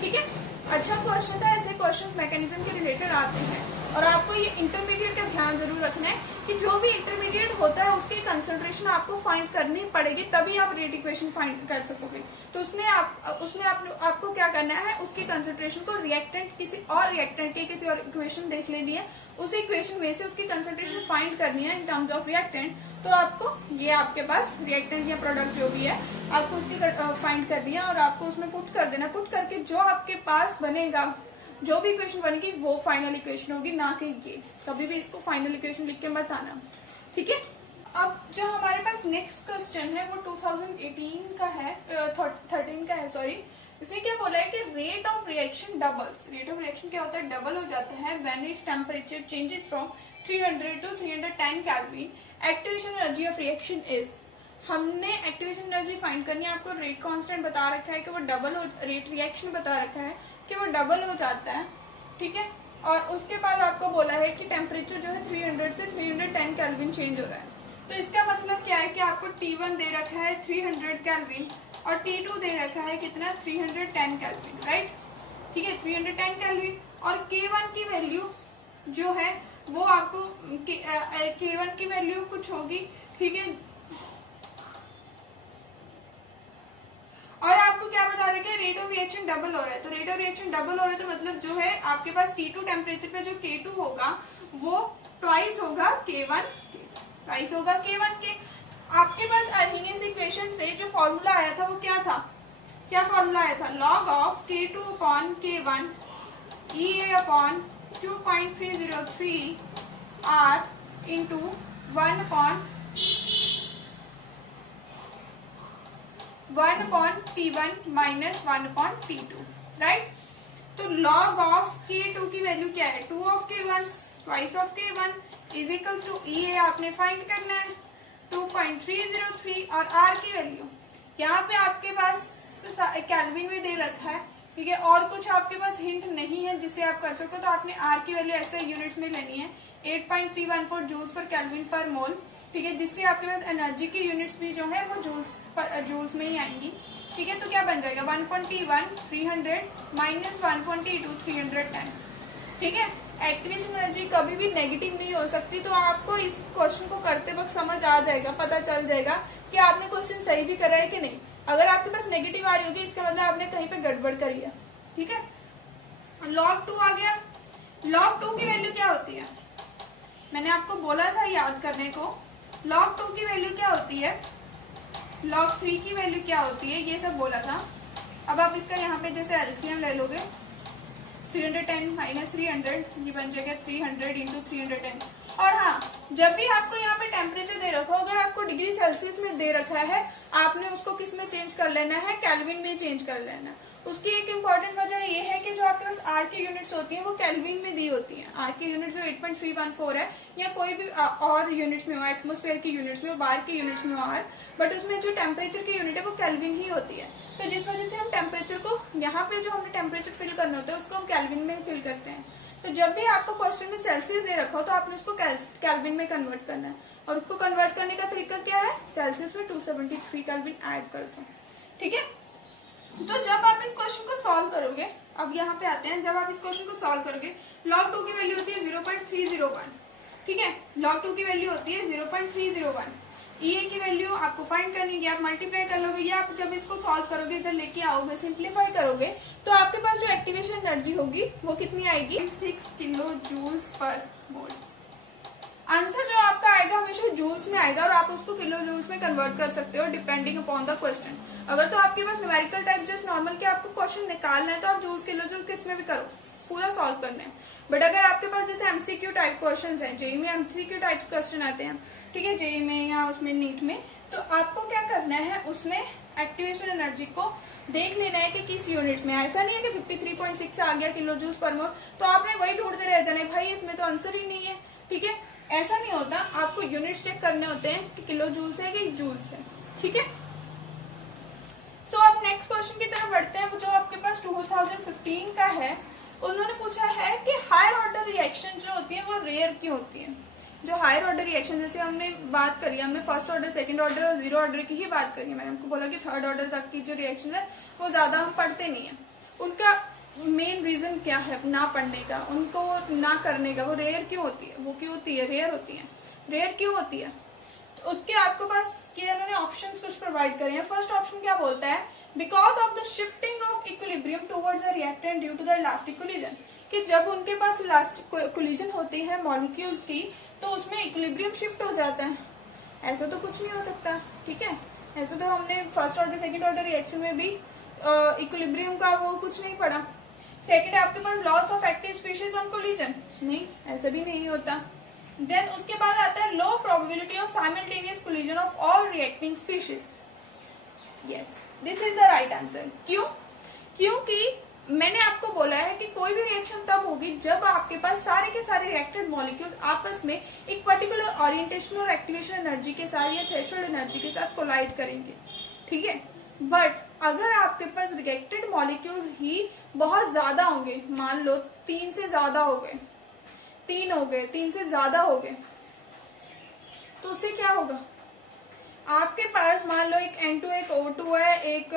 ठीक है। अच्छा क्वेश्चन था, ऐसे क्वेश्चन मैकेनिज्म के रिलेटेड आते हैं, और आपको ये इंटरमीडिएट का ध्यान जरूर रखना है कि जो भी इंटरमीडिएट होता है उसकी कंसंट्रेशन आपको फाइंड करनी पड़ेगी, तभी आप रेट इक्वेशन फाइंड कर सकोगे। तो उसमें आपको क्या करना है, उसकी कंसंट्रेशन को रिएक्टेंट किसी और रिएक्टेंट की किसी और इक्वेशन देख लेनी है, उस इक्वेशन में से उसकी कंसंट्रेशन फाइंड करनी है इन टर्म्स ऑफ रिएक्टेंट। तो आपको ये आपके पास रिएक्टेंट या प्रोडक्ट जो भी है आपको उसकी फाइंड करनी है और आपको उसमें पुट कर देना। पुट करके जो आपके पास बनेगा, जो भी इक्वेशन बनेगी वो फाइनल इक्वेशन होगी, ना कि ये। कभी भी इसको फाइनल इक्वेशन लिख के मत आना, ठीक है। अब जो हमारे पास नेक्स्ट क्वेश्चन है वो 2018 का है, 13 का है, सॉरी। इसमें क्या बोला है कि rate of reaction doubles. Rate of reaction क्या होता है, डबल हो जाता है when its temperature changes from 300 to 310 kelvin. Activation energy of reaction is, हमने एक्टिवेशन एनर्जी फाइंड करनी है, आपको रेट कांस्टेंट बता रखा है कि वो डबल हो, रेट रिएक्शन बता रखा है कि वो डबल हो जाता है, ठीक है। और उसके बाद आपको बोला है कि टेम्परेचर जो है 300 से 310 केल्विन चेंज हो रहा है। तो इसका मतलब क्या है कि आपको T1 दे रखा है 300 केल्विन और T2 दे रखा है कितना, 310 केल्विन, राइट, ठीक है, 310 केल्विन। और K1 की वैल्यू जो है वो आपको K1 की वैल्यू कुछ होगी, ठीक है। और आपको क्या बता रहे हैं, रेट ऑफ रिएक्शन डबल हो रहा है। तो रेट ऑफ रिएक्शन डबल हो रहा है तो मतलब जो है आपके पास T2 टेम्परेचर पे जो K2 होगा वो ट्वाइस होगा K1, ट्वाइस होगा K1 के। आपके पास अर्हीनियस इक्वेशन से जो फॉर्मूला आया था वो क्या था, क्या फॉर्मूला आया था, log of K2 upon K1 EA upon 2.303 R into 1 upon T1 minus 1 upon T2, right. तो log ऑफ K2 की वैल्यू क्या है, 2 of K1 twice of K1 is equals to EA आपने फाइंड करना है 2.303 और R की वैल्यू यहाँ पे आपके पास केल्विन में दे रखा है, ठीक है, और कुछ आपके पास हिंट नहीं है जिससे आप कर सको। तो आपने R की वैल्यू ऐसे यूनिट्स में लेनी है 8.314 जूल्स पर केल्विन पर मोल, ठीक है, जिससे आपके पास एनर्जी की यूनिट्स भी जो है वो जूल्स में ही आएंगी, ठीक है। तो क्या बन जाएगा 1.1 300 माइनस 1.2 310, ठीक है। एक्टिवेशन एनर्जी कभी भी नेगेटिव नहीं हो सकती। तो आपको इस क्वेश्चन को करते वक्त समझ आ जाएगा, पता चल जाएगा कि आपने क्वेश्चन सही भी करा है कि नहीं। अगर आपके पास नेगेटिव आ रही होगी इसका मतलब आपने कहीं पे गड़बड़ करी है, ठीक है। log 2 आ गया। log 2 की वैल्यू क्या होती है, मैंने आपको बोला था याद करने को। log 2 की वैल्यू क्या होती है, log 3 की वैल्यू क्या होती है, ये सब बोला था। अब आप इसका यहाँ पे जैसे एलसीएम ले लोगे 310 माइनस 300, ये बन जाएगा 300 इंटू 310। और हाँ, जब भी आपको यहाँ पे टेम्परेचर दे रखा हो, अगर आपको डिग्री सेल्सियस में दे रखा है, आपने उसको किस में चेंज कर लेना है, केल्विन में चेंज कर लेना है। उसकी एक इम्पॉर्टेंट वजह ये है कि जो आपके पास आर की यूनिट्स होती हैं वो केल्विन में दी होती हैं। आर की यूनिट जो 8.314 है, या कोई भी और यूनिट्स में हो, एटमोस्फेयर की यूनिट्स में हो, बार की यूनिट्स में हो आर, बट उसमें जो टेम्परेचर की यूनिट है वो केल्विन ही होती है। तो जिस वजह से हम टेम्परेचर को, यहाँ पे जो हमें टेम्परेचर फिल करना होता है उसको हम केल्विन में फिल करते हैं। तो जब भी आपको क्वेश्चन में सेल्सियस दे रखा हो तो आपने उसको केल्विन में कन्वर्ट करना है, और उसको कन्वर्ट करने का तरीका क्या है, सेल्सियस में 273 केल्विन ऐड कर दो। ठीक है, तो जब आप इस क्वेश्चन को सॉल्व करोगे, अब यहाँ पे आते हैं, जब आप इस क्वेश्चन को सॉल्व करोगे, log 2 की वैल्यू होती है 0.301। ठीक है, log 2 की वैल्यू होती है 0.301। EA की वैल्यू आपको फाइंड करनी है, आप मल्टीप्लाई कर लोगे, या आप जब इसको सॉल्व करोगे, इधर लेके आओगे, सिंप्लीफाई करोगे, तो आपके पास जो एक्टिवेशन एनर्जी होगी वो कितनी आएगी, 6 किलो जूल्स पर मोल। आंसर जो आपका आएगा हमेशा जूल्स में आएगा, और आप उसको किलो जूल्स में कन्वर्ट कर सकते हो डिपेंडिंग अपॉन द क्वेश्चन। अगर तो आपके पास न्यूमेरिकल टाइप जस्ट नॉर्मल के आपको क्वेश्चन निकालना है तो आप जूल्स किलो जूल किस में भी करो, पूरा सॉल्व करना है। बट अगर आपके पास जैसे एमसीक्यू टाइप क्वेश्चन है, जेई में एमसीक्यू टाइप क्वेश्चन आते हैं, ठीक है, जेई में या उसमें नीट में, तो आपको क्या करना है, उसमें एक्टिवेशन एनर्जी को देख लेना है कि किस यूनिट में। ऐसा नहीं है कि 53.6 आ गया किलो जूल्स पर मोल तो आपने वही ढूंढते रह जाना, भाई इसमें तो आंसर ही नहीं है। ठीक है, ऐसा नहीं होता, आपको यूनिट चेक करने होते हैं कि किलो जूल्स है कि जूल्स है। ठीक है, सो अब नेक्स्ट क्वेश्चन की तरफ बढ़ते हैं, जो आपके पास 2015 का है। उन्होंने पूछा है कि हायर ऑर्डर रिएक्शन जो होती है वो रेयर क्यों होती है। जो हायर ऑर्डर रिएक्शन, जैसे हमने बात करी, हमने फर्स्ट ऑर्डर, सेकंड ऑर्डर और जीरो ऑर्डर की ही बात करी है। मैंने हमको बोला कि थर्ड ऑर्डर तक की जो रिएक्शन है वो ज्यादा हम पढ़ते नहीं है। उनका मेन रीजन क्या है ना पढ़ने का, उनको ना करने का, वो रेयर क्यों होती है, वो क्यों होती है, रेयर होती है, रेयर क्यों होती है। तो उसके आपके पास ये उन्होंने ऑप्शंस कुछ प्रोवाइड करे हैं। फर्स्ट ऑप्शन क्या बोलता है, because of the shifting of equilibrium towards the reactant due to the elastic collision, कि जब उनके पास इलास्टिक कोलिजन होती है मॉलिक्यूल्स की तो उसमें इक्विलिब्रियम शिफ्ट हो जाता है। ऐसा तो कुछ नहीं हो सकता। ठीक है, ऐसा तो हमने first order second order reaction में भी इक्विलिब्रियम का वो कुछ नहीं पढ़ा। सेकंड, आपके पास loss of active species on collision, नहीं, ऐसा भी नहीं होता। देन उसके बाद आता है लो probability of simultaneous collision of all reacting species. Yes, this is the right answer. क्यों? क्योंकि मैंने आपको बोला है कि कोई भी रिएक्शन तब होगी जब आपके पास सारे के सारे रिएक्टेड मॉलिक्यूल्स आपस में एक पर्टिकुलर ओरिएंटेशन और एक्टिवेशन एनर्जी के साथ या थ्रेशोल्ड एनर्जी के साथ कोलाइड करेंगे। ठीक है, बट अगर आपके पास रिएक्टेड मॉलिक्यूल्स ही बहुत ज्यादा होंगे, मान लो 3 से ज्यादा हो गए, 3 हो गए, 3 से ज्यादा हो गए, तो उससे क्या होगा, आपके पास मान लो एक N2 एक O2 है, एक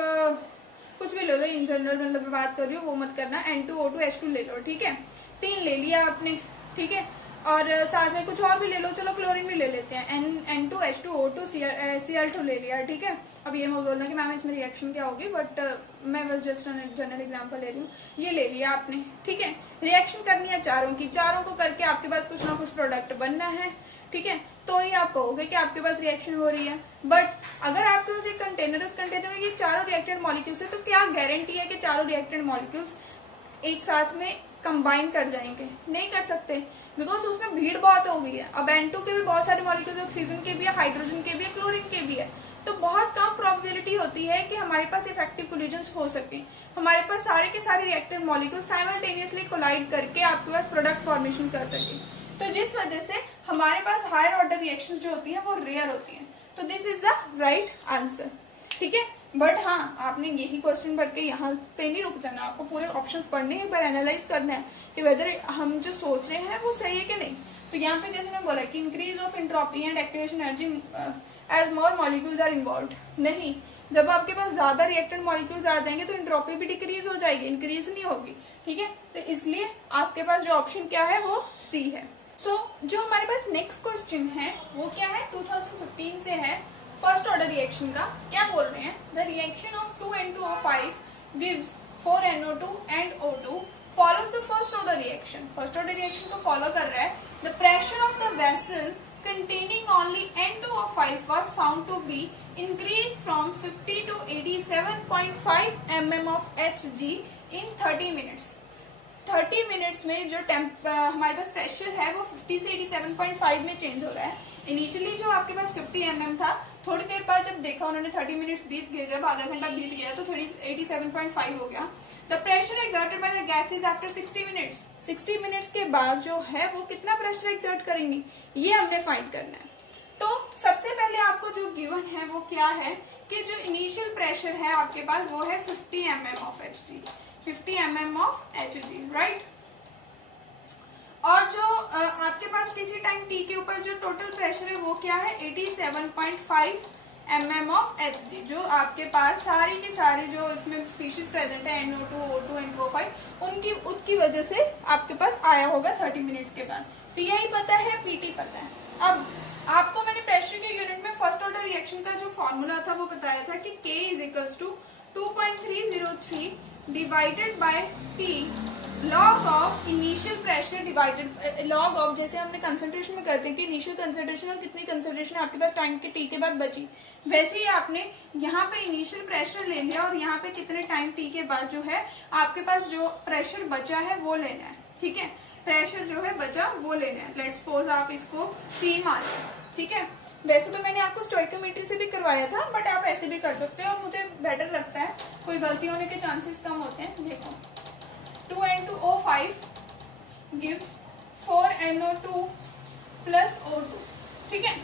कुछ भी ले लो, इन जनरल मतलब बात कर रही हूँ, वो मत करना, N2O2H2 ले लो। ठीक है, 3 ले लिया आपने। ठीक है, और साथ में कुछ और भी ले लो, चलो क्लोरीन भी ले लेते हैं, N2H2O2 Cl2 ले लिया। ठीक है, अब ये मैं बोलना कि मैम इसमें रिएक्शन क्या होगी, बट मैं बस जस्ट जनरल एग्जांपल ले रही हूँ। ये ले लिया आपने। ठीक है, रिएक्शन करनी है चारों की, चारों को करके आपके पास कुछ ना कुछ प्रोडक्ट बनना है। ठीक है, तो ही आप कहोगे कि आपके पास रिएक्शन हो रही है। बट अगर आपके पास एक कंटेनर, उस कंटेनर में ये चारों रिएक्टेड मॉलिक्यूल्स है, तो क्या गारंटी है कि चारों रिएक्टेड मॉलिक्यूल्स एक साथ में कंबाइन कर जाएंगे? नहीं कर सकते, बिकॉज उसमें भीड़ बहुत हो गई है। अब N2 के भी बहुत सारे मॉलिक्यूल्स, ऑक्सीजन के भी है, हाइड्रोजन के भी है, क्लोरीन के भी है, तो बहुत कम प्रोबेबिलिटी होती है कि हमारे पास इफेक्टिव कोलिजन्स हो सके। हमारे पास सारे के सारे रिएक्टेड मॉलिक्यूल साइमल्टेनियसली कोलाइड करके आपके पास प्रोडक्ट फॉर्मेशन कर सके। तो जिस वजह से हमारे पास हायर ऑर्डर रिएक्शन जो होती है वो रेयर होती है। तो this is the right answer. ठीक है, बट हाँ, आपने यही क्वेश्चन पढ़ के यहाँ पे नहीं रुक जाना, आपको पूरे ऑप्शंस पढ़ने हैं, पर एनालाइज करना है कि वेदर हम जो सोच रहे हैं वो सही है कि नहीं। तो यहाँ पे जैसे मैं बोला कि increase of entropy and activation energy as more molecules are involved, नहीं, जब आपके पास ज्यादा रिएक्टेड मॉलिक्यूल्स आ जाएंगे तो एंट्रोपी भी डिक्रीज हो जाएगी, इंक्रीज नहीं होगी। ठीक है, तो इसलिए आपके पास जो ऑप्शन क्या है वो सी है। जो हमारे पास नेक्स्ट क्वेश्चन है वो क्या है, 2015 से है, फर्स्ट ऑर्डर रिएक्शन का। क्या बोल रहे हैं, the reaction of 2N2O5 gives 4NO2 and O2 follows the first order reaction. First order reaction को फॉलो कर रहा है। The pressure of the vessel containing only N2O5 was found to be increased from 50 to 87.5 mm of Hg in 30 minutes. 30 minutes में जो हमारे पास pressure है वो 50 से 87.5 में चेंज हो रहा है। इनिशियली जो आपके पास 50 mm था, थोड़ी देर बाद जब देखा उन्होंने 30 मिनट्स बीत गए, जब आधा घंटा बीत गया तो 87.5 हो गया। The pressure exerted by the gases after 60 minutes, 60 minutes के बाद जो है वो कितना प्रेशर एक्सर्ट करेंगी, ये हमने फाइंड करना है। तो सबसे पहले आपको जो गिवन है वो क्या है कि जो इनिशियल प्रेशर है आपके पास वो है 50 mm of Hg, 50 mm of Hg, right. और जो आपके पास किसी टाइम t के ऊपर जो टोटल प्रेशर है वो क्या है 87.5 mm ऑफ Hg, जो आपके पास सारी की सारी जो इसमें स्पीशीज प्रेजेंट है NO2, O2, N2O5 उसकी वजह से आपके पास आया होगा 30 मिनट्स के बाद। Pi पता है, Pt पता है। अब आपको मैंने प्रेशर के यूनिट में फर्स्ट ऑर्डर रिएक्शन का जो फॉर्मूला था वो बताया था कि K is equals to 2.303 divided by P log of initial pressure divided log of, जैसे हमने कंसंट्रेशन में करते हैं कि इनिशियल कंसंट्रेशन और कितनी कंसंट्रेशन आपके पास टाइम के टी के बाद बची, वैसे ही आपने यहाँ पे इनिशियल प्रेशर ले लिया और यहाँ पे कितने टाइम टी के बाद जो है आपके पास जो प्रेशर बचा है वो लेना है, ठीक है। प्रेशर जो है बचा वो लेना है। लेट्स सपोज आप इसको P मान लें, ठीक है। वैसे तो मैंने आपको स्टोइकोमेट्री से भी करवाया था, बट आप ऐसे भी कर सकते हो और मुझे बेटर लगता है, कोई गलती होने के चांसेस कम होते हैं। देखो 2N2O5 gives 4NO2 plus O2, ठीक है।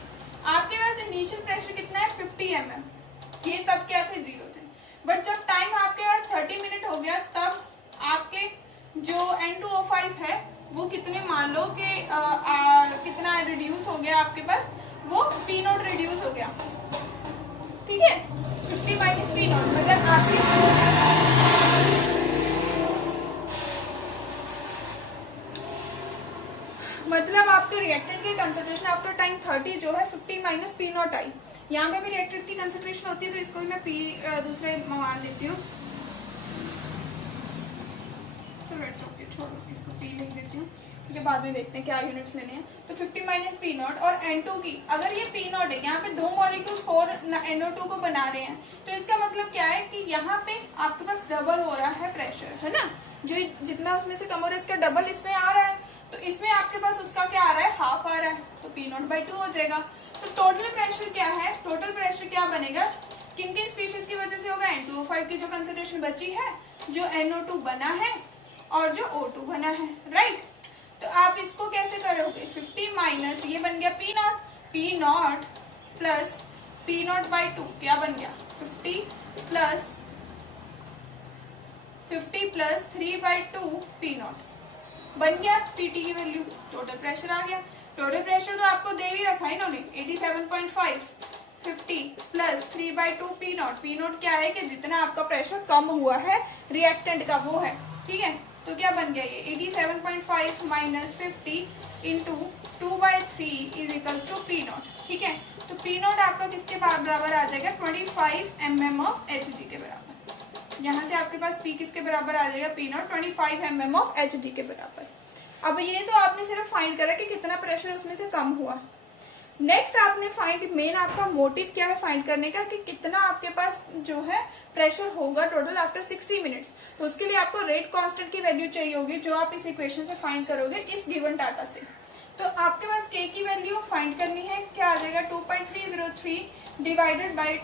आपके पास इनिशियल प्रेशर कितना है 50 mm, ये तब क्या थे, जीरो थे। बट जब टाइम आपके पास 30 मिनट हो गया तब आपके जो N2O5 है वो कितने, मान लो कि कितना रिड्यूस हो गया आपके पास, वो P0 रिड्यूस हो गया, ठीक है। 50 माइनस P0 मतलब आपके रिएक्टेंट की कंसंट्रेशन आफ्टर टाइम 30 जो है 50 माइनस P0 आई। यहाँ पे भी रिएक्टेंट की कंसंट्रेशन होती है तो इसको भी मैं P दूसरे मान लेती हूँ, छोड़ो इसको P लिख देती हूँ, ठीक है। बाद में देखते हैं क्या यूनिट्स लेने हैं। तो 50 माइनस P0 और N2 की, अगर ये P0 है, यहाँ पे दो मॉलिक्यूल 4NO2 को बना रहे हैं, तो इसका मतलब क्या है कि यहाँ पे आपके पास डबल हो रहा है प्रेशर, है ना। जो जितना उसमें से कम हो रहा है इसका डबल इसमें आ रहा है, तो इसमें आपके पास उसका क्या आ रहा है, हाफ आ रहा है, तो P0/2 हो जाएगा। तो टोटल प्रेशर क्या है, टोटल प्रेशर क्या बनेगा, किन किन स्पीशीज की वजह से होगा, N2O5 की जो कंसंट्रेशन बची है, जो NO2 बना है और जो O2 बना है, राइट। तो आप इसको कैसे करोगे, 50 माइनस ये बन गया P0, P0 प्लस P0/2 क्या बन गया 50 प्लस 3/2 P0 बन गया। Pt की वैल्यू, टोटल प्रेशर आ गया। टोटल प्रेशर तो आपको दे भी रखा है इन्होंने 87.5, 50 प्लस 3/2 P0। P0 क्या है कि जितना आपका प्रेशर कम हुआ है रिएक्टेंट का वो है, ठीक है। तो क्या बन गया ये 87.5 minus 50 into 2/3 is equals to P0, ठीक है। तो P0 आपका किसके बराबर आ जाएगा, 25 mm ऑफ Hg के बराबर। यहाँ से आपके पास P किसके बराबर आ जाएगा, P0 25 mm ऑफ Hg के बराबर। अब ये तो आपने सिर्फ फाइंड करा कि कितना प्रेशर उसमें से कम हुआ। नेक्स्ट आपने फाइंड, मेन आपका मोटिव क्या है फाइंड करने का कि कितना आपके पास जो है प्रेशर होगा टोटल आफ्टर 60 मिनट्स। तो उसके लिए आपको रेट कांस्टेंट की वैल्यू चाहिए होगी, जो आप इस इक्वेशन से फाइंड करोगे इस गिवन डाटा से। तो आपके पास K की वैल्यू फाइंड करनी है, क्या आ जाएगा 2.303 डिवाइडेड बाई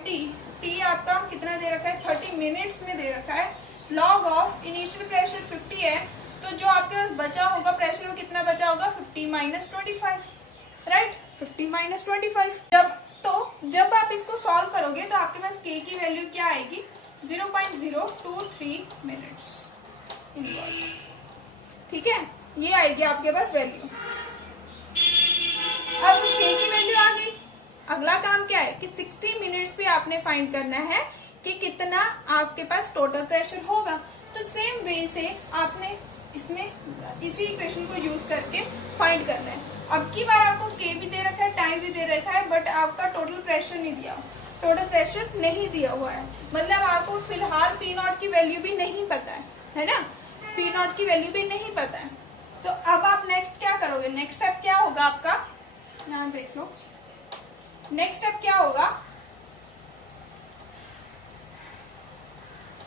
T आपका कितना दे रखा है 30 मिनट्स में दे रखा है। लॉग ऑफ इनिशियल प्रेशर 50 है, तो जो आपके पास बचा होगा प्रेशर वो कितना बचा होगा 50 माइनस 25, राइट। 50 माइनस 25 जब आप इसको सॉल्व करोगे तो आपके पास K की वैल्यू क्या आएगी 0.023 मिनट्स, ठीक है। ये आएगी आपके पास वैल्यू। अब K की वैल्यू आ गई, अगला काम क्या है कि 60 मिनट्स पे आपने फाइंड करना है कि कितना आपके पास टोटल प्रेशर होगा। तो सेम वे से आपने इसमें इसी इक्वेशन को यूज करके फाइंड करना है। अब की बार आपको K भी दे रखा है, टाइम भी दे रखा है, बट आपका टोटल प्रेशर नहीं दिया, टोटल प्रेशर नहीं दिया हुआ है, मतलब आपको फिलहाल P0 की वैल्यू भी नहीं पता है ना, P0 की वैल्यू भी नहीं पता है। तो अब आप नेक्स्ट क्या करोगे, नेक्स्ट स्टेप क्या होगा आपका यहाँ देख लो। नेक्स्ट स्टेप क्या होगा,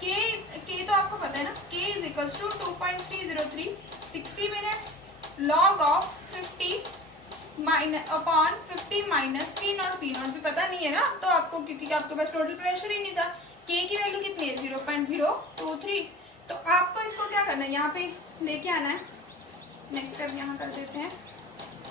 के तो आपको पता है ना, k is equals to 2.303 60 minutes log of 50 upon 50 minus P naught भी पता नहीं है ना तो आपको, क्योंकि आपके पास टोटल प्रेशर ही नहीं था। k की वैल्यू कितनी है 0.023। तो आपको इसको क्या करना है, यहाँ पे लेके आना है। नेक्स्ट स्टेप यहाँ कर देते हैं,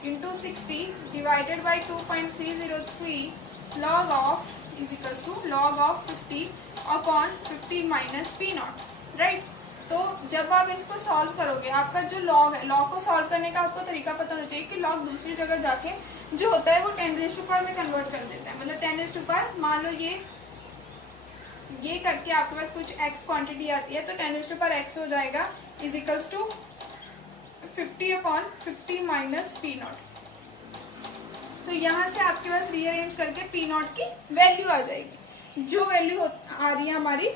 into 60 divided by 2.303 log of is equals to log of 50 upon 50 minus P naught, right. तो जब आप इसको सॉल्व करोगे, आपका जो लॉग है, लॉग को सॉल्व करने का आपको तरीका पता होना चाहिए कि लॉग दूसरी जगह जाके जो होता है वो 10⁻⁴ में कन्वर्ट कर देता है। मतलब 10⁻⁴, मान लो ये करके आपके पास कुछ x क्वांटिटी आती है तो 10⁻x हो जाएगा is equals to 50 upon 50 minus P naught. तो यहाँ से आपके पास रीअरेंज करके पी नॉट की वैल्यू आ जाएगी। जो वैल्यू आ रही है हमारी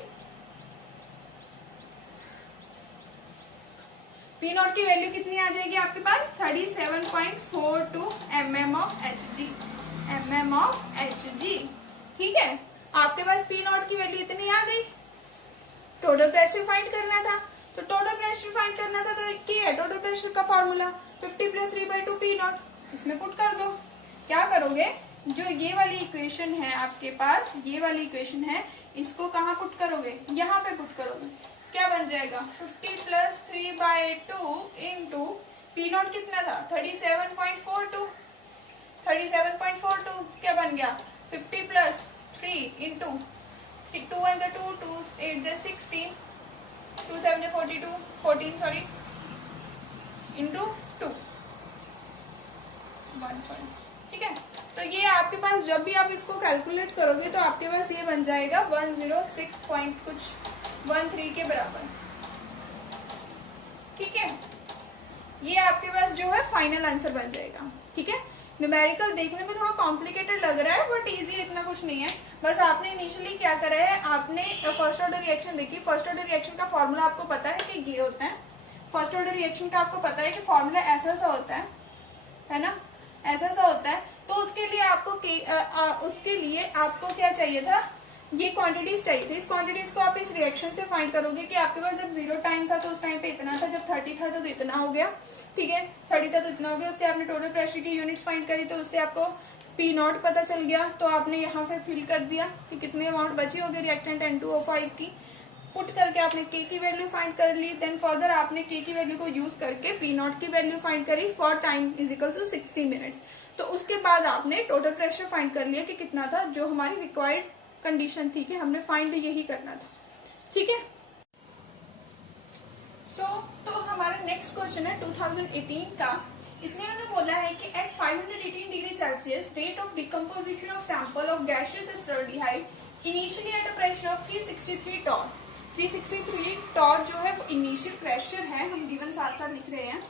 पी नॉट की वैल्यू कितनी आ जाएगी आपके पास 37.42 mm ऑफ Hg। ठीक है, आपके पास पी नॉट की वैल्यू इतनी आ गई। टोटल प्रेशर फाइंड करना था, तो टोटल प्रेशर फाइंड करना था तो क्या है टोटल प्रेशर का फॉर्मूला 50 + 3/2 पी नॉट, इसमें पुट कर दो। क्या करोगे, जो ये वाली इक्वेशन है आपके पास, ये वाली इक्वेशन है, इसको कहाँ पुट करोगे, यहाँ पे पुट करोगे। क्या बन जाएगा 50 + 3/2 इंटू पी नॉट कितना था 37.42 क्या बन गया 50 + 3 into 2 and 2 2 8 16 2 7 14 sorry into 2 1 sorry. ठीक है, तो ये आपके पास जब भी आप इसको कैलकुलेट करोगे तो आपके पास ये बन जाएगा 106 पॉइंट कुछ 13 के बराबर। ठीक है, ये आपके पास जो है फाइनल आंसर बन जाएगा। ठीक है, न्यूमेरिकल देखने में थोड़ा कॉम्प्लिकेटेड लग रहा है बट इजी इतना कुछ नहीं है। बस आपने इनिशियली क्या करा है, आपने फर्स्ट ऑर्डर रिएक्शन देखी। फर्स्ट ऑर्डर रिएक्शन का फॉर्मूला आपको पता है कि ये होता है। फर्स्ट ऑर्डर रिएक्शन का आपको पता है कि फॉर्मूला ऐसा सा होता है ना, ऐसा सा होता है। तो उसके लिए आपको क्या चाहिए था, ये क्वांटिटीज चाहिए थी। इस क्वांटिटीज को आप इस रिएक्शन से फाइंड करोगे कि आपके पास जब 0 टाइम था तो उस टाइम पे इतना था, जब 30 था तो इतना हो गया। ठीक है, 30 था तो इतना हो गया। उससे आपने टोटल प्रेशर की यूनिट फाइंड करी तो उससे आपको पी नॉट पता चल गया। तो आपने यहाँ पे फिल कर दिया कि कितनी अमाउंट बची होगी रिएक्टेंट N2O5 की। पुट करके आपने के की वैल्यू फाइंड कर ली। देन फर्दर आपने के की वैल्यू को यूज करके पी नॉट की वैल्यू फाइंड करी for time is equal to 60 minutes. तो उसके बाद आपने टोटल प्रेशर फाइंड कर लिया कि कितना था, जो हमारी रिक्वायर्ड कंडीशन थी कि हमने फाइंड यही करना था। ठीक है, तो हमारा नेक्स्ट क्वेश्चन है 2018 का। इसमें उन्होंने बोला है कि at 518 degree Celsius rate of decomposition of sample of gaseous acetaldehyde initially at a pressure of 363 torr. 363 torr जो है वो इनिशियल प्रेशर है, हम गिवन साथ साथ लिख रहे हैं।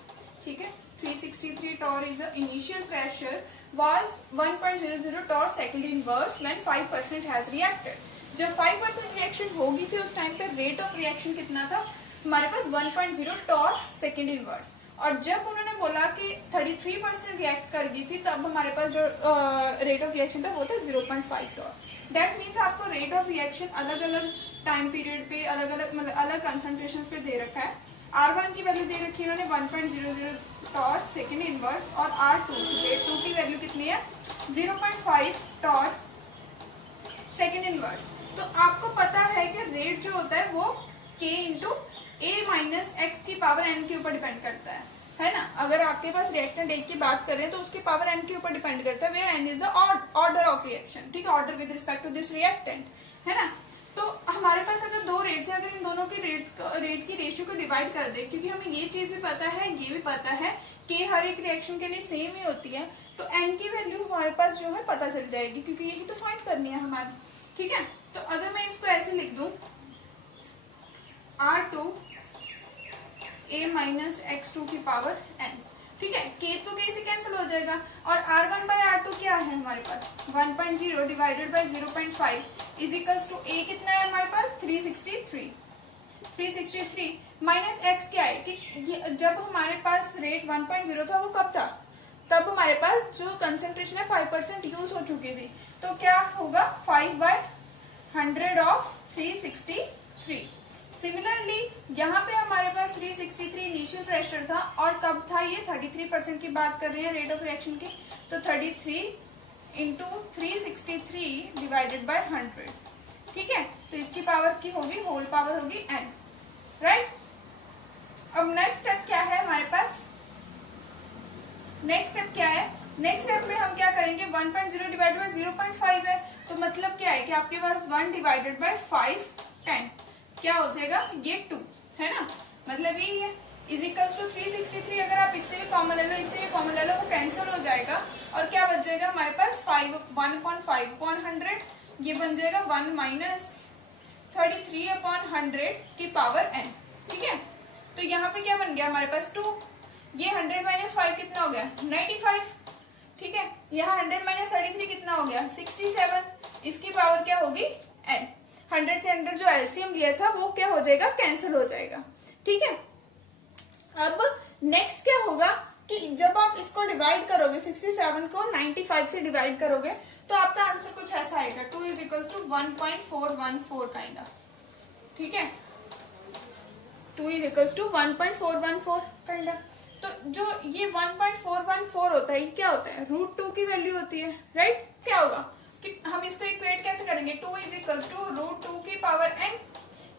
ठीक है, 363 torr is the initial pressure was 1.00 torr second inverse when 5% has reacted। जब 5% रिएक्शन होगी थी उस टाइम पे रेट ऑफ रिएक्शन कितना था हमारे पास 1.0 torr सेकेंड इनवर्स। और जब उन्होंने बोला कि 33% रिएक्ट कर गई थी तब हमारे पास जो रेट ऑफ रिएक्शन था वो था 0.5 torr। दैट मीन्स आपको रेट ऑफ रिएक्शन अलग अलग टाइम पीरियड पे अलग अलग मतलब अलग कंसंट्रेशन पे दे रखा है। R1 की वैल्यू दे रखी है उन्होंने 1.00 टॉर सेकेंड इनवर्स और R2 रेट 2 की वैल्यू कितनी है 0.5 टॉर सेकेंड इनवर्स। तो आपको पता है कि रेट जो होता है वो K into A minus x की पावर n के ऊपर डिपेंड करता है ना। अगर आपके पास रिएक्टेंट एक की बात करें तो उसकी पावर n के ऊपर डिपेंड करता है, where n is the order of reaction. ठीक है, order with respect to this reactant है ना। तो हमारे पास अगर दो रेट्स है, अगर इन दोनों के रेट की रेशियो को डिवाइड कर दे, क्योंकि हमें ये चीज भी पता है ये भी पता है कि हर एक रिएक्शन के लिए सेम ही होती है, तो n की वैल्यू हमारे पास जो है पता चल जाएगी क्योंकि यही तो फाइंड करनी है हमारी। ठीक है, तो अगर मैं इसको ऐसे लिख दूं R2 A माइनस x2 की पावर n। ठीक है, K तो K से कैंसिल हो जाएगा और R1 बाय R2 क्या है हमारे पास 1.0 divided by 0.5 is equals to A कितना है हमारे पास 363 माइनस x क्या है कि जब हमारे पास रेट 1.0 था वो कब था तब हमारे पास जो कंसेंट्रेशन है 5% यूज हो चुकी थी, तो क्या होगा 5/100 ऑफ 363। सिमिलरली यहाँ पे हमारे पास 363 इनिशियल प्रेशर था, और कब था ये 33% की बात कर रहे हैं रेट ऑफ रिएक्शन की, तो 33 इंटू 363 डिवाइडेड बाय 100, ठीक है। तो इसकी पावर की होगी, होल पावर होगी n, राइट। अब नेक्स्ट स्टेप क्या है हमारे पास, नेक्स्ट स्टेप क्या है, नेक्स्ट स्टेप में हम क्या करेंगे 1.0 डिवाइडेड बाय 0.5 है, तो मतलब क्या है कि आपके पास 1 डिवाइडेड बाय 5 10 क्या हो जाएगा, ये 2 है ना, मतलब यही है। इज इक्वल्स टू 363, अगर आप इससे भी कॉमन ले लो, इससे भी कॉमन ले लो, वो कैंसिल हो जाएगा, और क्या बच जाएगा हमारे पास 1/5/100, ये बन जाएगा 1 माइनस 33/100 की पावर n, ठीक है। तो यहाँ पे क्या बन गया हमारे पास 2, ये 100 माइनस 5 कितना हो गया 95, ठीक है। यहाँ 100 माइनस 33 कितना हो गया 67, इसकी पावर क्या होगी n। 100 से 100 जो एलसीएम लिया था वो क्या हो जाएगा, कैंसिल हो जाएगा, ठीक है। अब नेक्स्ट क्या होगा कि जब आप इसको डिवाइड करोगे 67 को 95 से डिवाइड करोगे, तो आपका आंसर कुछ ऐसा आएगा 2 is equals to 1.414 kind of, ठीक है। 2 is equals to 1.414 kind of. तो जो ये 1.414 होता है, ये क्या होता है, √2 की वैल्यू होती है, राइट। क्या होगा कि हम इसको इक्वेट कैसे करेंगे, 2 इज इक्वल्स टू √2 की पावर n,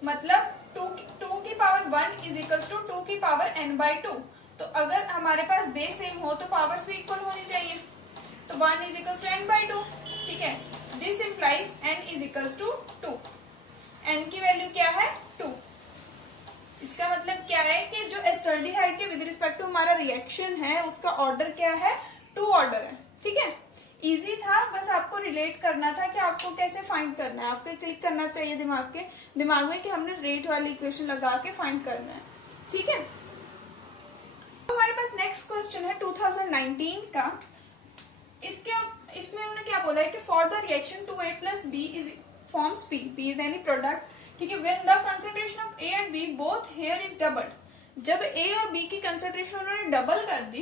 मतलब 2 की पावर 1 इज इक्वल्स टू 2 की पावर n/2। तो अगर हमारे पास बेस सेम हो तो पावर्स भी इक्वल होनी चाहिए, तो 1 इज इक्वल्स टू n/2, ठीक है। This implies n is equals to 2, n की वैल्यू क्या है 2। इसका मतलब क्या है कि जो एस्टल्डिहाइड के विद रिस्पेक्ट टू हमारा रिएक्शन है उसका ऑर्डर क्या है, 2 ऑर्डर है, ठीक है। इजी था, बस आपको रिलेट करना था कि आपको कैसे फाइंड करना है, आपको क्लिक करना चाहिए दिमाग में कि हमने रेट वाली इक्वेशन लगा के फाइंड करना है, ठीक है। हमारे पास नेक्स्ट क्वेश्चन है 2019 का। इसमें उन्होंने क्या बोला है कि for the reaction 2A plus B is forms P is any product, ठीक है, when the concentration of A and B both here is doubled. जब A और B की कंसंट्रेशन उन्होंने डबल कर दी,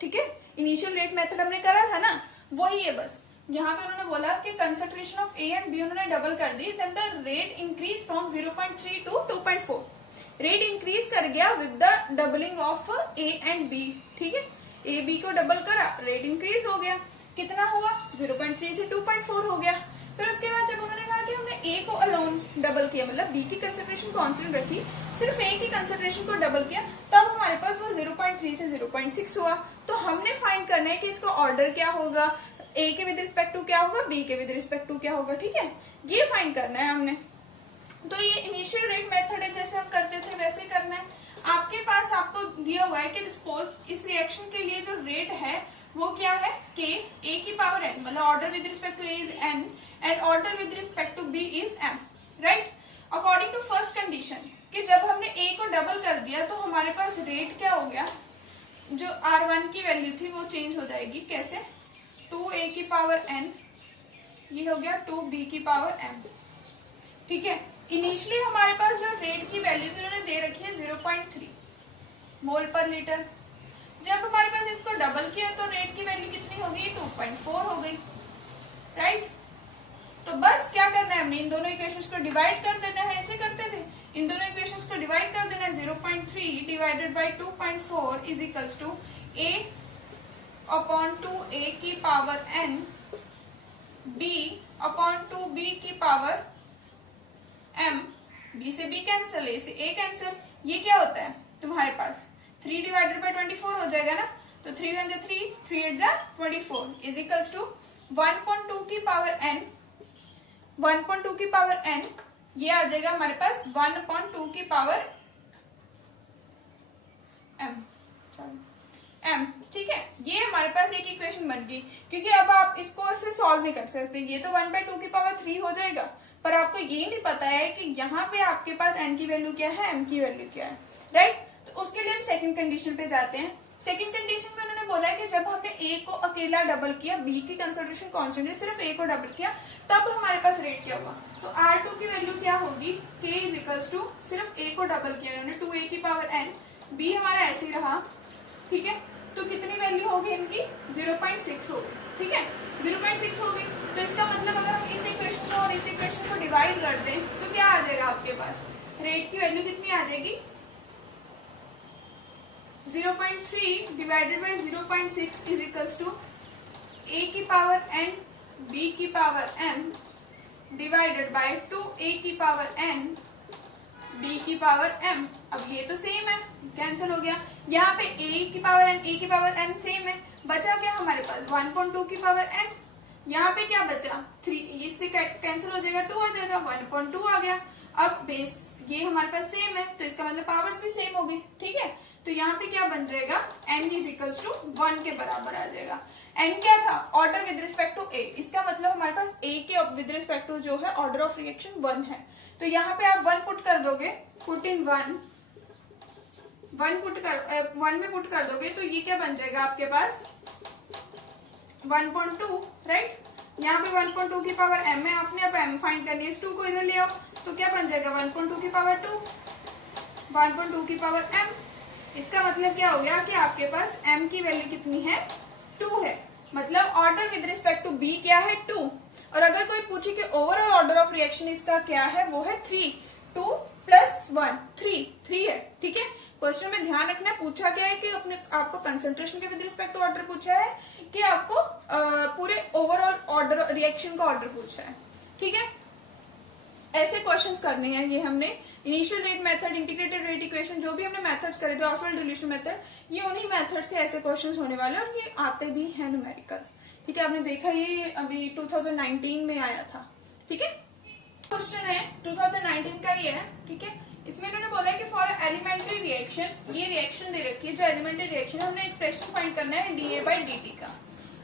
ठीक है, इनिशियल रेट मेथड हमने करा था ना, वही है। बस यहाँ पे उन्होंने बोला कि concentration of A and B उन्होंने डबल कर दी, then the rate increase from 0.3 to 2.4। Rate increase कर गया with the doubling of A and B, ठीक है। A B को डबल करा, रेट इंक्रीज हो गया, कितना हुआ 0.3 से 2.4 हो गया। फिर उसके बाद जब उन्होंने कहा कि हमने A को अलोन डबल किया, मतलब B की कंसेंट्रेशन कांस्टेंट रखी, सिर्फ A की कंसेंट्रेशन को डबल किया, तब हमारे पास वो 0.3 से 0.6 हुआ। तो हमने फाइंड करना है कि इसका ऑर्डर क्या होगा, A के विद रिस्पेक्ट टू क्या होगा, B के विद रिस्पेक्ट टू क्या होगा, ठीक है, ये फाइंड करना है हमने। तो ये इनिशियल रेट मेथड है, जैसे हम करते थे वैसे करना है। आपके पास आपको दिया हुआ है कि सपोज इस रिएक्शन के लिए जो रेट है वो क्या है, k A की पावर n, मतलब order with respect to A is n and order with respect to B is m, right. According to first condition कि जब हमने A को डबल कर दिया तो हमारे पास रेट क्या हो गया, जो R1 की वैल्यू थी वो चेंज हो जाएगी, कैसे, 2A की पावर n, ये हो गया 2B की पावर m, ठीक है। इनिशियली हमारे पास जो रेट की वैल्यू उन्होंने दे रखी है 0.3 मोल पर लीटर। जब हमारे पास इसको डबल किया तो रेट की वैल्यू कितनी हो गई, 2.4 हो गई, राइट। तो बस क्या करना है, हमने इन दोनों इक्वेशंस को डिवाइड कर देना है, ऐसे करते थे, इन दोनों इक्वेशंस को डिवाइड कर देना है। 0.3 divided by 2.4 is equals to A upon 2A की power n, B upon 2B की पावर m, B से B कैंसिल, A से A कैंसिल, ये क्या होता है तुम्हारे पास 3 डिवाइडेड बाय 24 हो जाएगा ना, तो 3 1 3, 3 8 24 इज इक्वल्स टू 1.2 की पावर n, 1.2 की पावर n, ये आ जाएगा हमारे पास 1/2 की पावर m, ठीक है। ये हमारे पास एक इक्वेशन बन गई, क्योंकि अब आप इसको ऐसे सॉल्व नहीं कर सकते, ये तो 1/2 की पावर 3 हो जाएगा, पर आपको ये नहीं पता है कि यहाँ पे आपके पास n की वैल्यू क्या है, m की वैल्यू क्या है, राइट। तो उसके लिए हम सेकंड कंडीशन पे जाते हैं। सेकंड कंडीशन में उन्होंने बोला है कि जब हमने A को अकेला डबल किया, B की कंसंट्रेशन कांस्टेंट है, सिर्फ A को डबल किया, तब हमारे पास रेट क्या होगा, तो R2 की वैल्यू क्या होगी, K इज इक्वल्स टू, सिर्फ A को डबल किया उन्होंने 2A की पावर n, B हमारा ऐसे ही रहा, ठीक है। तो कितनी वैल्यू होगी इनकी 0.6 होगी, ठीक है 0.6 होगी। तो इसका मतलब अगर हम इस इक्वेशन को और इस इक्वेशन को डिवाइड कर दें तो क्या आ जाएगा आपके पास, रेट की वैल्यू कितनी आ जाएगी 0.3 divided by 0.6 is equals to a की पावर n b की power m divided by 2a की पावर n b की पावर m। अब ये तो सेम है, कैंसिल हो गया। यहाँ पे a की पावर n a की पावर m सेम है, बचा क्या हमारे पास 1.2 की पावर n। यहाँ पे क्या बचा 3, इससे कैंसिल हो जाएगा 2 आ जाएगा, 1.2 आ गया। अब बेस ये हमारे पास सेम है तो इसका मतलब पावर्स भी सेम हो गई, ठीक है। तो यहाँ पे क्या बन जाएगा n इज इक्वल्स टू 1 के बराबर आ जाएगा। n क्या था order with respect to a, इसका मतलब हमारे पास a के विद रिस्पेक्ट टू जो है ऑर्डर ऑफ रिएक्शन 1 है। तो यहाँ पे आप 1 पुट कर दोगे, पुट इन 1 में पुट कर दोगे तो ये क्या बन जाएगा आपके पास 1.2, राइट। यहाँ पे 1.2 की पावर m है, आपने अब m फाइंड करनी है, इस 2 को इधर ले आओ तो क्या बन जाएगा 1.2 की पावर 2, 1.2 की पावर m। इसका मतलब क्या हो गया कि आपके पास m की वैल्यू कितनी है 2 है, मतलब order with respect to b क्या है 2। और अगर कोई पूछे कि ओवरऑल ऑर्डर ऑफ रिएक्शन इसका क्या है वो है 3, 2 + 1 3 है, ठीक है। क्वेश्चन में ध्यान रखना पूछा क्या है कि अपने आपको कंसंट्रेशन के विद रिस्पेक्ट टू ऑर्डर पूछा है कि आपको पूरे ओवरऑल ऑर्डर रिएक्शन का ऑर्डर पूछा है, ठीक है। ऐसे क्वेश्चंस करने हैं ये हमने initial rate method, integrated rate equation, जो भी हमने मेथड्स करे थे, ऑसवाल्ड डिल्यूशन मेथड, ये उन्हीं मेथड से ऐसे क्वेश्चंस होने वाले हैं और ये आते भी हैं न्यूमेरिकल्स, ठीक है। आपने देखा ये अभी 2019 में आया था, ठीक है। क्वेश्चन है 2019 का ये है, ठीक है। इसमें इन्होंने बोला है कि फॉर एलिमेंट्री रिएक्शन, ये रिएक्शन दे रखी है जो एलिमेंट्री रिएक्शन, हमने एक्सप्रेशन फाइंड करना है dA/dt का।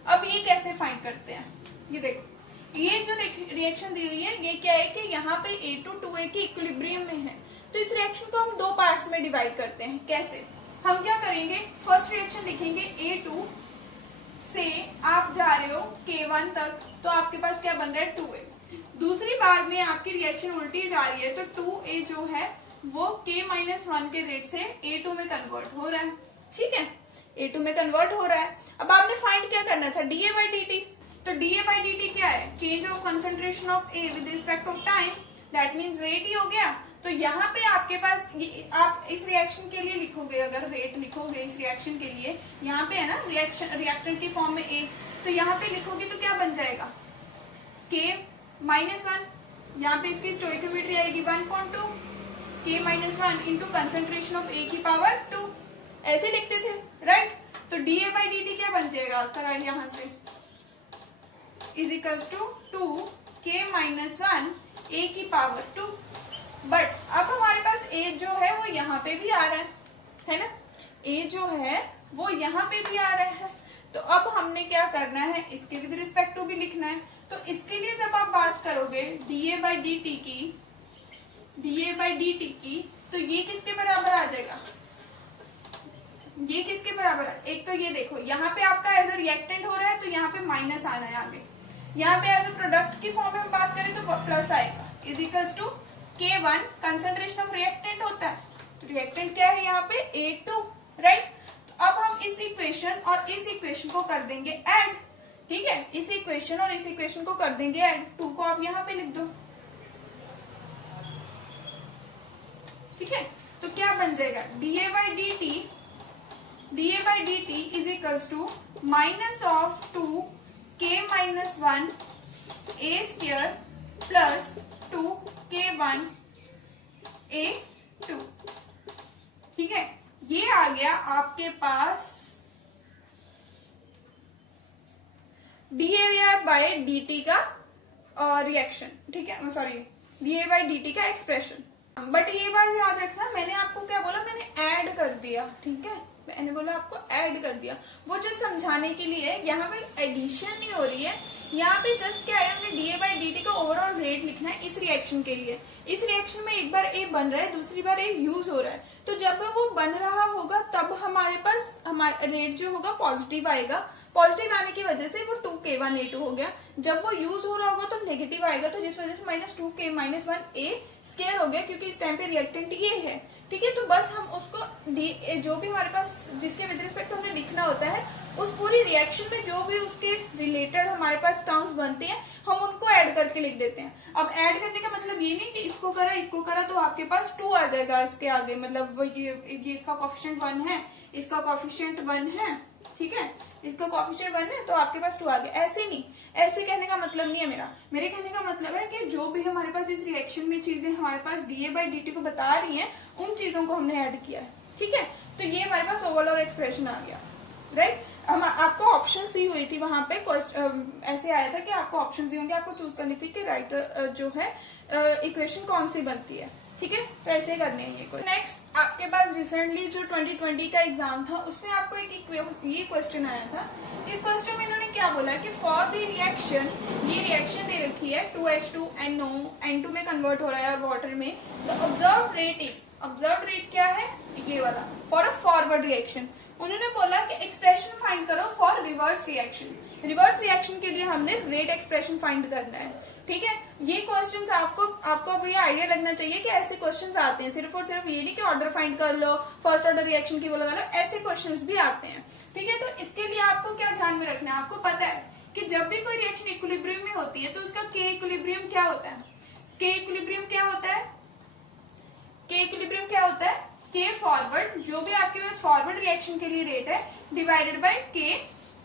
अब ये कैसे फाइंड करते हैं, ये देखो ये जो रिएक्शन दी हुई है ये क्या है कि यहाँ पे A2 2A के इक्विलिब्रियम में है, तो इस रिएक्शन को हम 2 पार्ट्स में डिवाइड करते हैं। कैसे, हम क्या करेंगे, फर्स्ट रिएक्शन लिखेंगे A2 से आप जा रहे हो K1 तक, तो आपके पास क्या बन रहा है 2A। दूसरी बार में आपकी रिएक्शन उल्टी जा रही है तो 2A जो है वो K-1 के रेट से A2 में कन्वर्ट हो रहा है, ठीक है, A2 में कन्वर्ट हो रहा है। अब आपने फाइंड क्या करना था dA/dt, तो dA/dt क्या है, change of concentration of A with respect to time, that means rate ही हो गया। तो यहाँ पे आपके पास आप इस रिएक्शन के लिए लिखोगे, अगर रेट लिखोगे इस रिएक्शन के लिए, यहाँ पे है ना रिएक्टेंट की फॉर्म में A, तो यहाँ पे लिखोगे तो क्या बन जाएगा K-1, यहाँ पे इसकी स्टोइकियोमेट्री आएगी 1.2, K-1 into concentration of A की पावर 2, ऐसे लिखते थे, राइट। तो dA/dt क्या बन जाएगा आपका यहाँ से is equals to 2K-1 A की पावर 2। बट अब हमारे पास A जो है वो यहाँ पे भी आ रहा है ना, A जो है वो यहाँ पे भी आ रहा है। तो अब हमने क्या करना है, इसके विद रिस्पेक्ट टू भी लिखना है। तो इसके लिए जब आप बात करोगे dA/dt की, तो ये किसके बराबर आ जाएगा, ये किसके बराबर है, एक तो ये देखो यहाँ पे आपका एज अ रिएक्टेंट हो रहा है तो यहाँ पे माइनस आना है आगे, यहाँ पे एज अ प्रोडक्ट की फॉर्म में हम बात करें तो प्लस आएगा, is equals to K1 concentration of reactant होता है, तो रिएक्टेंट क्या है यहाँ पे A2, राइट। तो अब हम इस इक्वेशन और इस इक्वेशन को कर देंगे ऐड, ठीक है, इस इक्वेशन और इस इक्वेशन को कर देंगे ऐड, 2 को आप यहाँ पे लिख दो, ठीक है। तो क्या बन जाएगा dA/dt is equals to minus of 2K-1 A square plus 2K1 A2, ठीक है। ये आ गया आपके पास dA/dt का रिएक्शन, ठीक है, सॉरी dA/dt का एक्सप्रेशन। बट ये बात याद रखना, मैंने आपको क्या बोला, मैंने ऐड कर दिया, ठीक है, मैंने बोला आपको ऐड कर दिया, वो जस्ट समझाने के लिए, यहाँ पे एडिशन नहीं हो रही है, यहाँ पे जस्ट क्या है, हमने dA/dt का ओवरऑल रेट लिखना है इस रिएक्शन के लिए। इस रिएक्शन में एक बार A बन रहा है, दूसरी बार A यूज हो रहा है, तो जब वो बन रहा होगा तब हमारे पास हमारा रेट जो होगा पॉजिटिव आएगा, पॉजिटिव आने की वजह से वो 2K1 A2 हो गया। जब वो यूज हो रहा होगा तो नेगेटिव आएगा, तो जिस वजह से -2K-1 A स्क्वायर हो गया, क्योंकि इस टाइम पे रिएक्टेंट ये है, ठीक है। तो बस हम उसको जो भी हमारे पास जिसके विद रिस्पेक्ट हमने लिखना होता है, उस पूरी रिएक्शन में जो भी उसके रिलेटेड हमारे पास टर्म्स बनते हैं हम उनको ऐड करके लिख देते हैं। अब ऐड करने का मतलब ये नहीं कि इसको करा तो आपके पास 2 आ जाएगा इसके आगे, मतलब ये इसका कॉफिशिएंट 1 है, इसका कॉफिशिएंट 1 है, ठीक है, इसका कॉफिशिएंट 1 है तो आपके पास 2 आ गया। ऐसे नहीं, ऐसे कहने का मतलब नहीं है मेरे कहने का मतलब है कि जो भी हमारे पास इस रिएक्शन में चीजें हमारे पास डी/dt को बता रही हैं उन चीजों को हमने ऐड किया है, ठीक है। तो ये हमारे पास ओवरऑल एक्सप्रेशन आ गया, राइट। हम आपको ऑप्शंस दी हुई थी वहां पे, ऐसे आया था कि आपको ऑप्शंस दी होंगे, आपको चूज करनी थी कि राइट जो है इक्वेशन कौन सी बनती है, ठीक है। तो ऐसे करने हैं ये। नेक्स्ट आपके पास रिसेंटली जो 2020 का एग्जाम था उसमें आपको ये क्वेश्चन आया था। इस क्वेश्चन में इन्होंने क्या बोला कि फॉर द रिएक्शन, ये रिएक्शन दे रखी है 2H2NO, N2 में कन्वर्ट हो रहा है वाटर में। तो observe rate is, observe rate क्या है ये वाला, फॉर अ फॉरवर्ड रिएक्शन। उन्होंने बोला कि एक्सप्रेशन फाइंड करो for reverse reaction. Reverse reaction के लिए हमने रेट एक्सप्रेशन फाइंड करना है, ठीक है। ये क्वेश्चंस आपको अब ये आइडिया लगना चाहिए कि ऐसे क्वेश्चंस आते हैं, सिर्फ और सिर्फ ये नहीं कि ऑर्डर फाइंड कर लो, फर्स्ट ऑर्डर रिएक्शन की वो लगा लो, ऐसे क्वेश्चंस भी आते हैं, ठीक है। तो इसके लिए आपको क्या ध्यान में रखना है, आपको पता है कि जब भी कोई रिएक्शन इक्विलिब्रियम में होती है तो उसका के इक्विलिब्रियम क्या होता है, के इक्विलिब्रियम क्या होता है, के इक्विलिब्रियम क्या होता है, के फॉरवर्ड, जो भी आपके पास फॉरवर्ड रिएक्शन के लिए रेट है, डिवाइडेड बाय के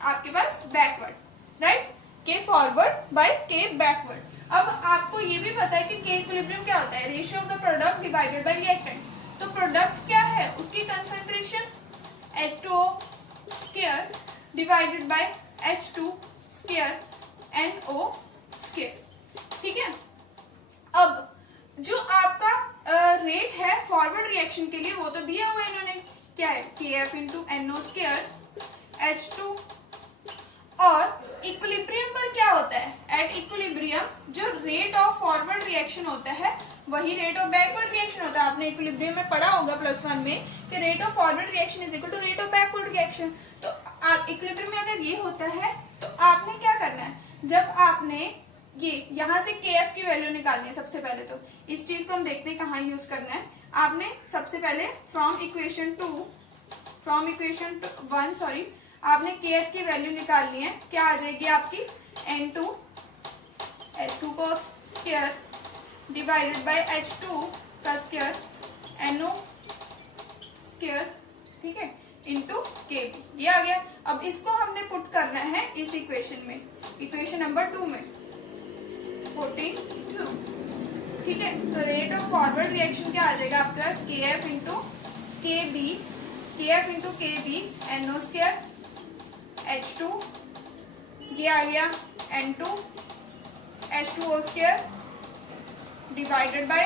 आपके पास बैकवर्ड, राइट। के फॉरवर्ड बाय के बैकवर्ड। अब आपको ये भी पता है कि के इक्विलिब्रियम क्या होता है, ratio of the product divided by reactant. तो प्रोडक्ट क्या है, उसकी concentration H2O square divided by H2 square NO square, ठीक है। अब जो आपका रेट है फॉरवर्ड रिएक्शन के लिए वो तो दिया हुआ है इन्होंने, क्या है, KF into NO square H2, और इक्विलिब्रियम पर क्या होता है, एट इक्विलिब्रियम जो रेट ऑफ फॉरवर्ड रिएक्शन होता है वही रेट ऑफ बैकवर्ड रिएक्शन होता है। आपने इक्विलिब्रियम में पढ़ा होगा +1 में कि rate of forward reaction is equal to rate of backward reaction. तो आप इक्विलिब्रियम में अगर ये होता है तो आपने क्या करना है, जब आपने ये यहाँ से KF की वैल्यू निकालनी है, सबसे पहले तो इस चीज को हम देखते हैं कहाँ यूज करना है। आपने सबसे पहले फ्रॉम इक्वेशन 1 सॉरी, आपने KF की वैल्यू निकालनी है, क्या आ जाएगी आपकी N2 H2 का स्क्वायर डिवाइडेड बाय H2 का स्क्वायर NO स्क्वायर, ठीक है, इंटू KB, ये आ गया। अब इसको हमने पुट करना है इस इक्वेशन में, इक्वेशन नंबर 2 में 42, ठीक है। तो रेट ऑफ फॉरवर्ड रिएक्शन क्या आ जाएगा आपके पास, KF into KB NO square H2, ये आ गया N2 H2O square divided by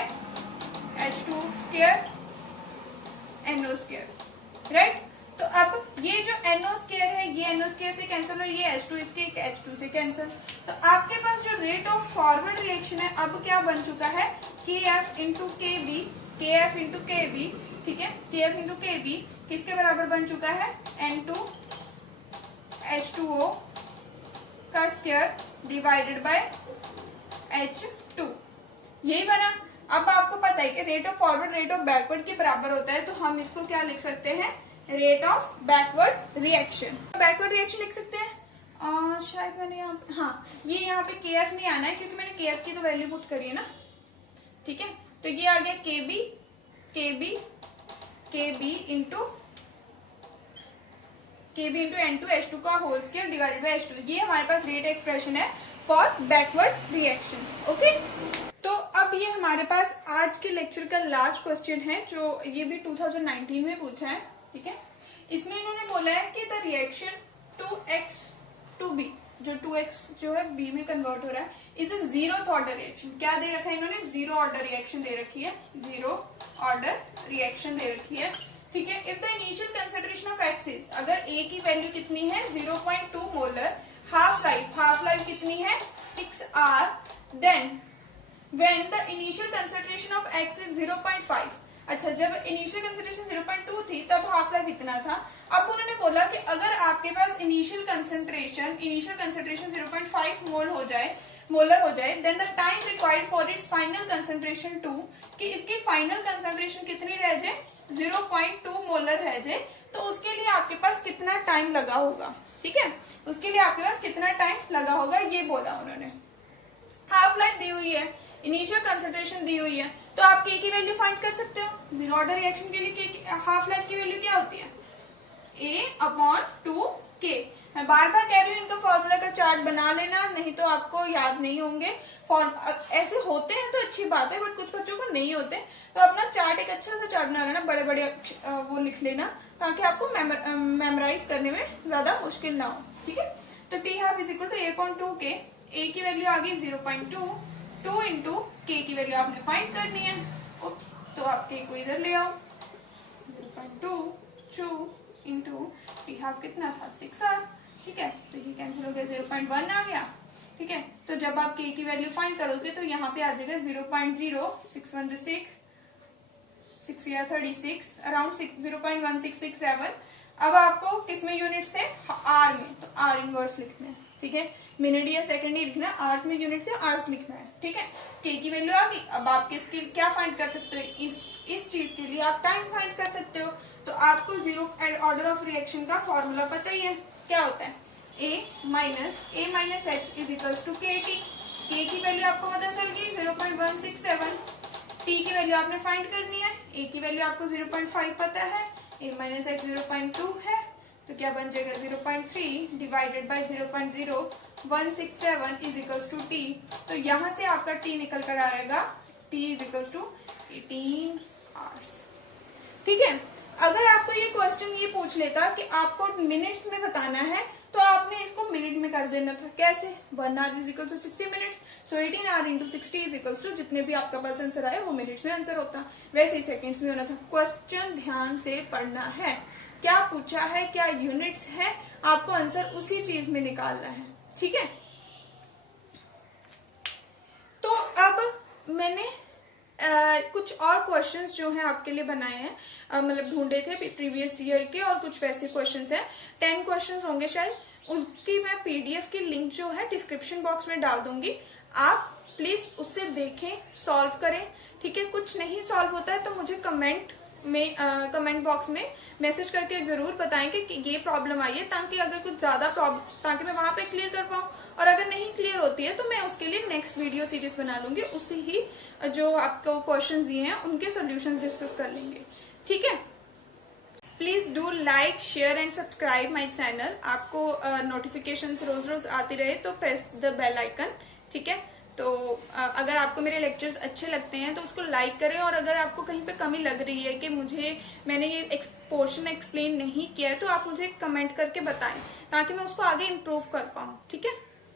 H2 square NO square, right. तो अब ये जो NO स्क्वायर है ये NO स्क्वायर से कैंसिल और ये H2 इसके H2 से कैंसिल। तो आपके पास जो रेट ऑफ फॉरवर्ड रिएक्शन है अब क्या बन चुका है, KF इंटू KB, ठीक है, KF इंटू KB किसके बराबर बन चुका है, N2 H2O का स्क्वायर डिवाइडेड बाय H2, यही बना। अब आपको पता है कि rate of forward rate of backward के बराबर होता है, तो हम इसको क्या लिख सकते हैं, rate of backward reaction. Backward reaction लिख सकते हैं, शायद मैंने यहाँ पे, हाँ, ये यहाँ पे KF नहीं आना है क्योंकि मैंने KF की तो वैल्यू पुट करी है ना, ठीक है। तो ये आ गया KB इंटू N2 H2 का whole square divided by H2, ये हमारे पास रेट एक्सप्रेशन है फॉर बैकवर्ड रिएक्शन, ओके। तो अब ये हमारे पास आज के लेक्चर का लास्ट क्वेश्चन है, जो ये भी 2019 में पूछा है, ठीक है। इसमें इन्होंने बोला है कि the reaction 2x to B, जो 2x जो है B में कन्वर्ट हो रहा है, is a zero order reaction. क्या दे रखा है इन्होंने, जीरो ऑर्डर रिएक्शन दे रखी है, जीरो ऑर्डर रिएक्शन दे रखी है, ठीक है। If the initial concentration of X is, अगर A की वैल्यू कितनी है 0.2 मोलर, हाफ लाइफ कितनी है 6 hour, then when the initial concentration of X is 0.5, अच्छा जब इनिशियल कंसंट्रेशन 0.2 थी तब हाफ लाइफ इतना था। अब उन्होंने बोला कि अगर आपके पास इनिशियल कंसंट्रेशन 0.5 मोल हो जाए मोलर हो जाए, then the time required for its final concentration 2, कि इसकी फाइनल कंसेंट्रेशन कितनी रह जाए, 0.2 मोलर रह जाए, तो उसके लिए आपके पास कितना टाइम लगा होगा। ठीक है, उसके लिए आपके पास कितना टाइम लगा होगा ये बोला उन्होंने। हाफ लाइफ दी हुई है, इनिशियल कंसेंट्रेशन दी हुई है, तो आप के की वैल्यू फाइंड कर सकते हो। जीरो ऑर्डर रिएक्शन के लिए हाफ लाइफ की वैल्यू क्या होती है, A/2K। मैं बार बार कह रही हूँ, इनका फॉर्मूला का चार्ट बना लेना, नहीं तो आपको याद नहीं होंगे। ऐसे होते हैं तो अच्छी बात है, बट कुछ बच्चों को नहीं होते, तो अपना चार्ट एक अच्छा सा चार्ट बना लेना, बड़े बड़े वो लिख लेना, ताकि आपको मेमोराइज करने में ज्यादा मुश्किल ना हो। ठीक है, तो T half is equal to A/2K। A की वैल्यू आ गई 0.2, 2 इंटू K की वैल्यू आपने फाइंड करनी है। तो आप K को इधर ले आओ, 0.2, 2 इंटू T हाफ कितना था, 6R। ठीक है, तो ये कैंसिल हो गया, 0.1 आ गया। ठीक है, तो जब आप K की वैल्यू फाइंड करोगे तो यहाँ पे आ जाएगा 0.0, 6 1 6, 6 या 36, अराउंड 0.1667। अब आपको किसमें यूनिट्स थे, आर में, तो आर इनवर्स लिखना है। ठीक है, मिनट या सेकंड नहीं लिखना, आर्स में यूनिट थे, आर्स लिखना है। ठीक है, K की वैल्यू आ गई। अब आप किसकी क्या फाइंड कर सकते हो, इस चीज के लिए आप टाइम फाइंड कर सकते हो। तो आपको जीरो ऑर्डर ऑफ रिएक्शन का फॉर्मूला पता ही है, क्या होता है, A minus x is equals to KT। K की वैल्यू आपको पता चल गई 0.167, T की वैल्यू आपने फाइंड करनी है, A की वैल्यू आपको 0.5 पता है, A माइनस एक्स 0.2 है, तो क्या बन जाएगा 0.3 divided by 0.0167 is equals to T। तो यहां से आपका T निकल कर आएगा, T is equals to 18 hours. ठीक है, अगर आपको ये क्वेश्चन ये पूछ लेता कि आपको मिनट्स में बताना है, तो आपने इसको मिनट में कर देना था। कैसे, 1 hour is equal to 60 minutes, so 18 hour into 60 is equals to जितने भी आपका पास आंसर आए वो मिनट्स में आंसर होता, वैसे ही सेकंड्स में होना था। क्वेश्चन ध्यान से पढ़ना है, क्या पूछा है, क्या यूनिट्स है, आपको आंसर उसी चीज में निकालना है। ठीक है, तो अब मैंने कुछ और क्वेश्चंस जो हैं आपके लिए बनाए हैं, मतलब ढूंढे थे प्रीवियस ईयर के, और कुछ वैसे क्वेश्चंस हैं, 10 क्वेश्चंस होंगे शायद। उनकी मैं पीडीएफ की लिंक जो है डिस्क्रिप्शन बॉक्स में डाल दूंगी, आप प्लीज उससे देखें, सॉल्व करें। ठीक है, कुछ नहीं सॉल्व होता है तो मुझे कमेंट बॉक्स में मैसेज करके जरूर बताएं कि ये प्रॉब्लम आई है, ताकि अगर कुछ ज्यादा ताकि मैं वहां पे क्लियर कर पाऊं, और अगर नहीं क्लियर होती है तो मैं उसके लिए नेक्स्ट वीडियो सीरीज बना लूंगी, उसी ही जो आपको क्वेश्चंस दिए हैं उनके सॉल्यूशंस डिस्कस कर लेंगे। ठीक है, please do like, share and subscribe my channel. आपको नोटिफिकेशंस रोज रोज आती रहे तो प्रेस द बेल आइकन। ठीक है, तो अगर आपको मेरे लेक्चर्स अच्छे लगते हैं तो उसको लाइक करें, और अगर आपको कहीं पे कमी लग रही है कि मैंने ये पोर्शन एक्सप्लेन नहीं किया है, तो आप मुझे कमेंट करके बताएं, ताकि मैं उसको आगे इम्प्रूव कर पाऊँ। ठीक है।